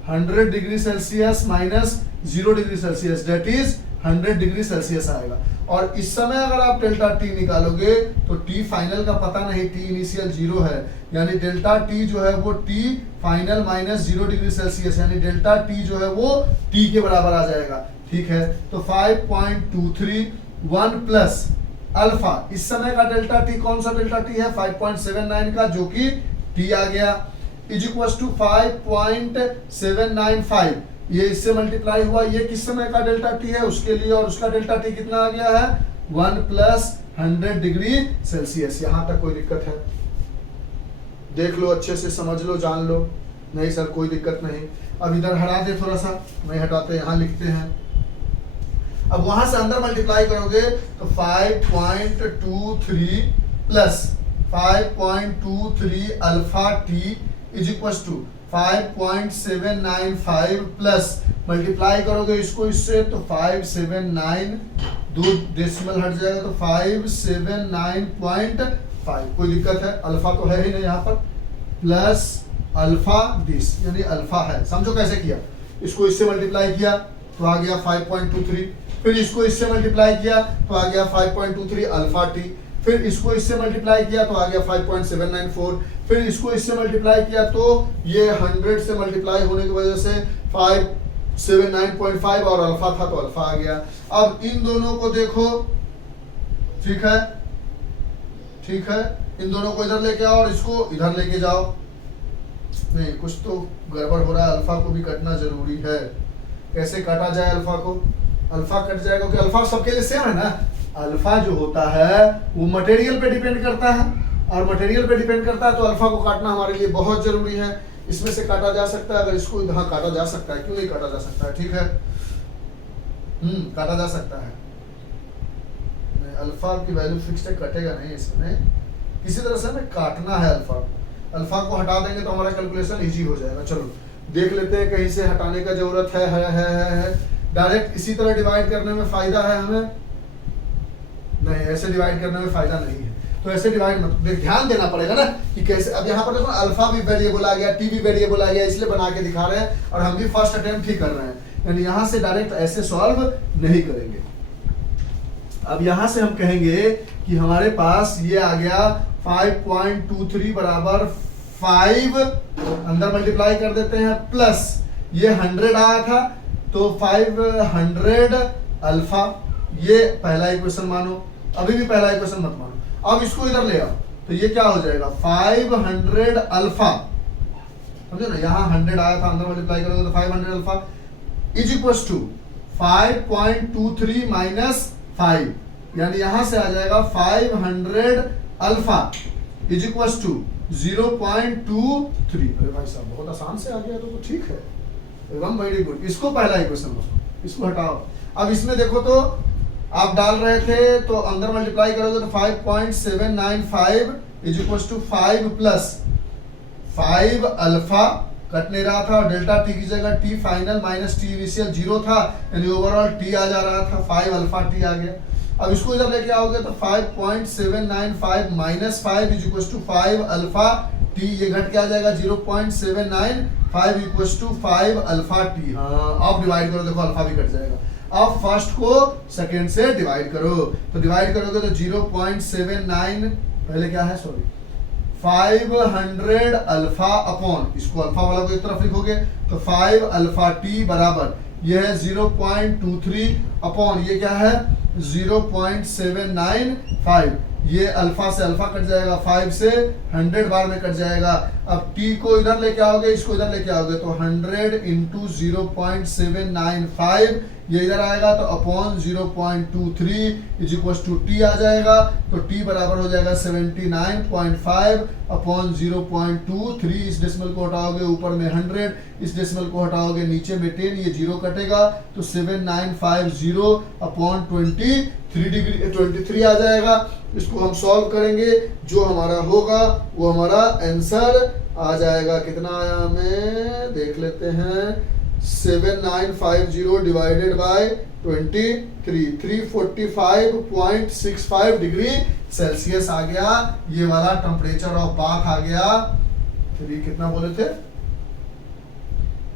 100 degree Celsius minus 0 degree Celsius, that is 100 degree Celsius आएगा। और इस समय अगर आप डेल्टा टी निकालोगे तो टी फाइनल का पता नहीं, टी इनिशियल 0 है, यानी डेल्टा टी जो है वो T final minus 0 degree Celsius, यानी डेल्टा टी जो है वो टी के बराबर आ जाएगा। ठीक है, तो 5.231 प्लस अल्फा, इस समय का डेल्टा टी कौन सा डेल्टा टी है? 5.79 का, जो कि टी आ गया, इज इक्वल टू 5.795, ये इससे मल्टीप्लाई हुआ, ये किस समय का डेल्टा टी है उसके लिए, और उसका डेल्टा टी कितना आ गया है? 1 प्लस 100 डिग्री सेल्सियस। यहां तक कोई दिक्कत है? देख लो, अच्छे से समझ लो, जान लो। नहीं सर कोई दिक्कत नहीं। अब इधर हटा दे थोड़ा सा, नहीं हटाते, यहां लिखते हैं। अब वहां से अंदर मल्टीप्लाई करोगे तो 5.23 plus 5.23 alpha T is equal to 5.795 plus multiply करोगे इसको इससे तो 579, 2 डेसिमल हट जाएगा तो 579.5। कोई दिक्कत है? अल्फा तो है ही नहीं यहाँ पर, प्लस अल्फा दिस, यानी अल्फा है। समझो कैसे किया? इसको इससे मल्टीप्लाई किया तो आ गया 5.23, फिर इसको इससे मल्टीप्लाई किया तो आ गया 5.23 अल्फा टी, फिर इसको इससे मल्टीप्लाई किया तो आ गया 5.794, फिर इसको इससे मल्टीप्लाई किया तो ये 100 से मल्टीप्लाई होने की वजह से 579.5 और अल्फा था तो अल्फा आ गया। अब इन दोनों को देखो, ठीक है, ठीक है, इन दोनों को इधर लेके आओ और इसको इधर लेके जाओ। नहीं, कुछ तो गड़बड़ हो रहा है, अल्फा को भी कटना जरूरी है। कैसे काटा जाए अल्फा को? अल्फा कट जाएगा क्योंकि अल्फा सबके लिए सेम है ना। अल्फा जो होता है वो मटेरियल पे डिपेंड करता है, और मटेरियल पे डिपेंड करता है तो अल्फा को काटना हमारे लिए बहुत जरूरी है। इसमें से काटा जा सकता है, अगर इसको इधर काटा जा सकता है, क्यों नहीं काटा जा सकता है? ठीक है, काटा जा सकता है। अल्फा की वैल्यू फिक्स्ड है, कटेगा नहीं इसमें। किसी तरह से हमें काटना है अल्फा को। अल्फा को हटा देंगे तो हमारा कैलकुलेशन इजी हो जाएगा। चलो देख लेते हैं, कहीं से हटाने का जरूरत है। डायरेक्ट इसी तरह डिवाइड करने में फायदा है हमें? नहीं, ऐसे डिवाइड करने में फायदा नहीं है। तो ऐसे डिवाइड मत, ध्यान देना पड़ेगा ना कि कैसे। अब यहाँ पर देखो अल्फा भी वेरिएबल आ गया, टी भी वेरिएबल आ गया, इसलिए बना के दिखा रहे हैं और हम भी फर्स्ट अटेम्प्ट ही कर रहे हैं, यानी यहाँ से डायरेक्ट ऐसे सॉल्व नहीं करेंगे। अब यहाँ से हम कहेंगे कि हमारे पास ये आ गया 5.23 बराबर 5, अंदर मल्टीप्लाई कर देते हैं, प्लस ये 100 आया था तो 500 अल्फा, ये पहला इक्वेशन मानो, अभी भी पहला इक्वेशन मत मानो। अब इसको इधर ले आओ तो ये क्या हो जाएगा? 500 अल्फा, समझे ना, यहाँ 100 आया था, अंदर मल्टीप्लाई करोगे तो 500 alpha is equal to 5.23 minus 5, यानी यहां से आ जाएगा 500 अल्फा इज इक्वल टू 0.23। अरे भाई साहब बहुत आसान से आ गया तो ठीक है, एकदम वेरी गुड। इसको पहला इक्वेशन लो, इसको हटाओ। अब इसमें देखो तो आप डाल रहे थे तो अंदर मल्टीप्लाई करोगे तो 5.795 is equal to 5 plus 5 alpha, कट नहीं रहा था, और डेल्टा टी की जगह T final minus T initial 0 था, यानी ओवरऑल टी आ जा रहा था, 5 अल्फा टी आ गया। अब इसको इधर लेके आओगे तो 5.795 minus 5 is equal to 5 alpha T, ये घट के आ जाएगा 0.795 इक्वल टू 5 अल्फा टी। हाँ, अब डिवाइड करो, देखो अल्फा भी कट जाएगा। अब फर्स्ट को सेकेंड से डिवाइड करो, तो डिवाइड करोगे तो 0.79, पहले क्या है, सॉरी, 500 अल्फा अपॉन, इसको अल्फा वाला को एक तरफ लिखोगे तो 5 अल्फा टी बराबर ये है 0.23 अपॉन ये क्या है 0.795, ये अल्फा से अल्फा कट जाएगा, 5 से 100 बार में कट जाएगा। अब टी को इधर लेके आओगे, इसको इधर लेके आओगे तो 100 इंटू 0.795 ये इधर आएगा तो upon 0.23 is equal to T आ जाएगा, तो टी बराबर हो जाएगा 79.5 अपॉन 0.23। इस डेसिमल को हटाओगे ऊपर में 100, इस डेसिमल को हटाओगे नीचे में 10, ये 0 कटेगा तो 7950 अपॉन 23 आ जाएगा। इसको हम सॉल्व करेंगे, जो हमारा होगा वो हमारा आंसर आ जाएगा। कितना आया हमें देख लेते हैं, 7950 डिवाइडेड बाय 23, 345.65 डिग्री सेल्सियस आ गया। ये वाला टेम्परेचर ऑफ बाथ आ गया। 3 कितना बोले थे,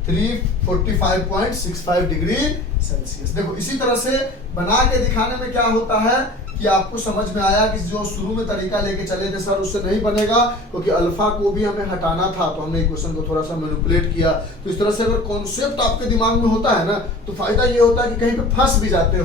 345.65 डिग्री सेल्सियस। देखो इसी तरह से बना के दिखाने में क्या होता है कि आपको समझ में आया कि जो शुरू में तरीका लेके चले थे सर उससे नहीं बनेगा, क्योंकि अल्फा को भी हमें हटाना था, तो हमने इक्वेशन को थोड़ा सा मैनिपुलेट किया। तो इस तरह से अगर कॉन्सेप्ट आपके दिमाग में होता है ना, तो फायदा ये होता है कि कहीं पे फंस भी जाते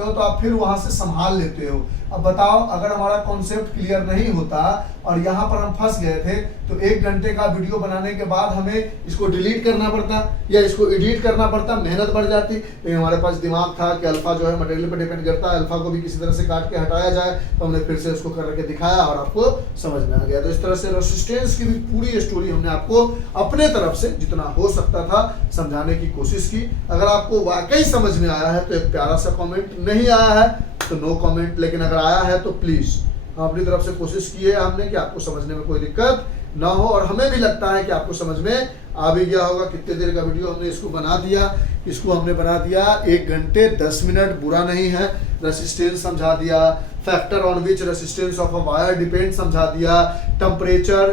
हो, तो आप फिर वहां से संभाल लेते हो। अब बताओ, अगर हमारा कॉन्सेप्ट क्लियर नहीं होता और यहाँ पर हम फंस गए थे, तो 1 घंटे का वीडियो बनाने के बाद हमें इसको डिलीट करना पड़ता या इसको एडिट करना पड़ता, मेहनत बढ़ जाती। लेकिन हमारे पास दिमाग था कि अल्फा जो है मटेरियल पर डिपेंड करता है, अल्फा को भी किसी तरह से काट के हटाया जाए, तो हमने फिर से उसको करके दिखाया और आपको समझ में आ गया। तो इस तरह से रेसिस्टेंस की भी पूरी स्टोरी हमने आपको अपने तरफ से जितना हो सकता था समझाने की कोशिश की। अगर आपको वाकई समझ में आया है तो एक प्यारा सा कमेंट, नहीं आया है तो नो कमेंट, लेकिन अगर आया है तो प्लीज अपनी तरफ से कोशिश की है हमने कि आपको समझने में कोई दिक्कत ना हो, और हमें भी लगता है कि आपको समझ में आ भी गया होगा। कितने देर का वीडियो हमने इसको बना दिया, 1 घंटे 10 मिनट, बुरा नहीं है। रेसिस्टेंस समझा दिया, factor on which resistance of a wire depend समझा दिया, टेम्परेचर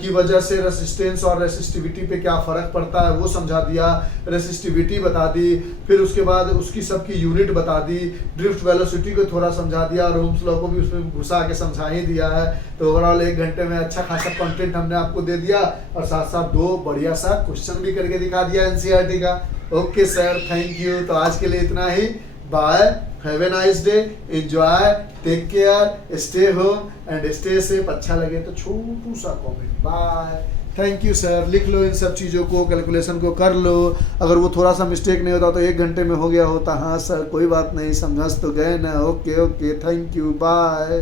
की वजह से रेसिस्टेंस और रेसिस्टिविटी पे क्या फर्क पड़ता है वो समझा दिया, रेसिस्टिविटी बता दी, फिर उसके बाद उसकी सबकी यूनिट बता दी, ड्रिफ्ट वेलोसिटी को थोड़ा समझा दिया, और ओम्स लॉ को भी उसमें घुसा के समझा ही दिया है। तो ओवरऑल 1 घंटे में अच्छा खासा कंटेंट हमने आपको दे दिया, और साथ साथ 2 बढ़िया सा क्वेश्चन भी करके दिखा दिया एनसीईआरटी का। Okay sir, thank you. तो आज के लिए इतना ही। Bye, have a nice day, enjoy, take care, stay home and stay safe. अच्छा लगे तो छोटू सा comment. Bye, thank you sir. लिख लो इन सब चीज़ों को, कैलकुलेशन को कर लो। अगर वो थोड़ा सा मिस्टेक नहीं होता तो 1 घंटे में हो गया होता। हाँ सर कोई बात नहीं, समझ तो गए ना। Okay okay, thank you, bye.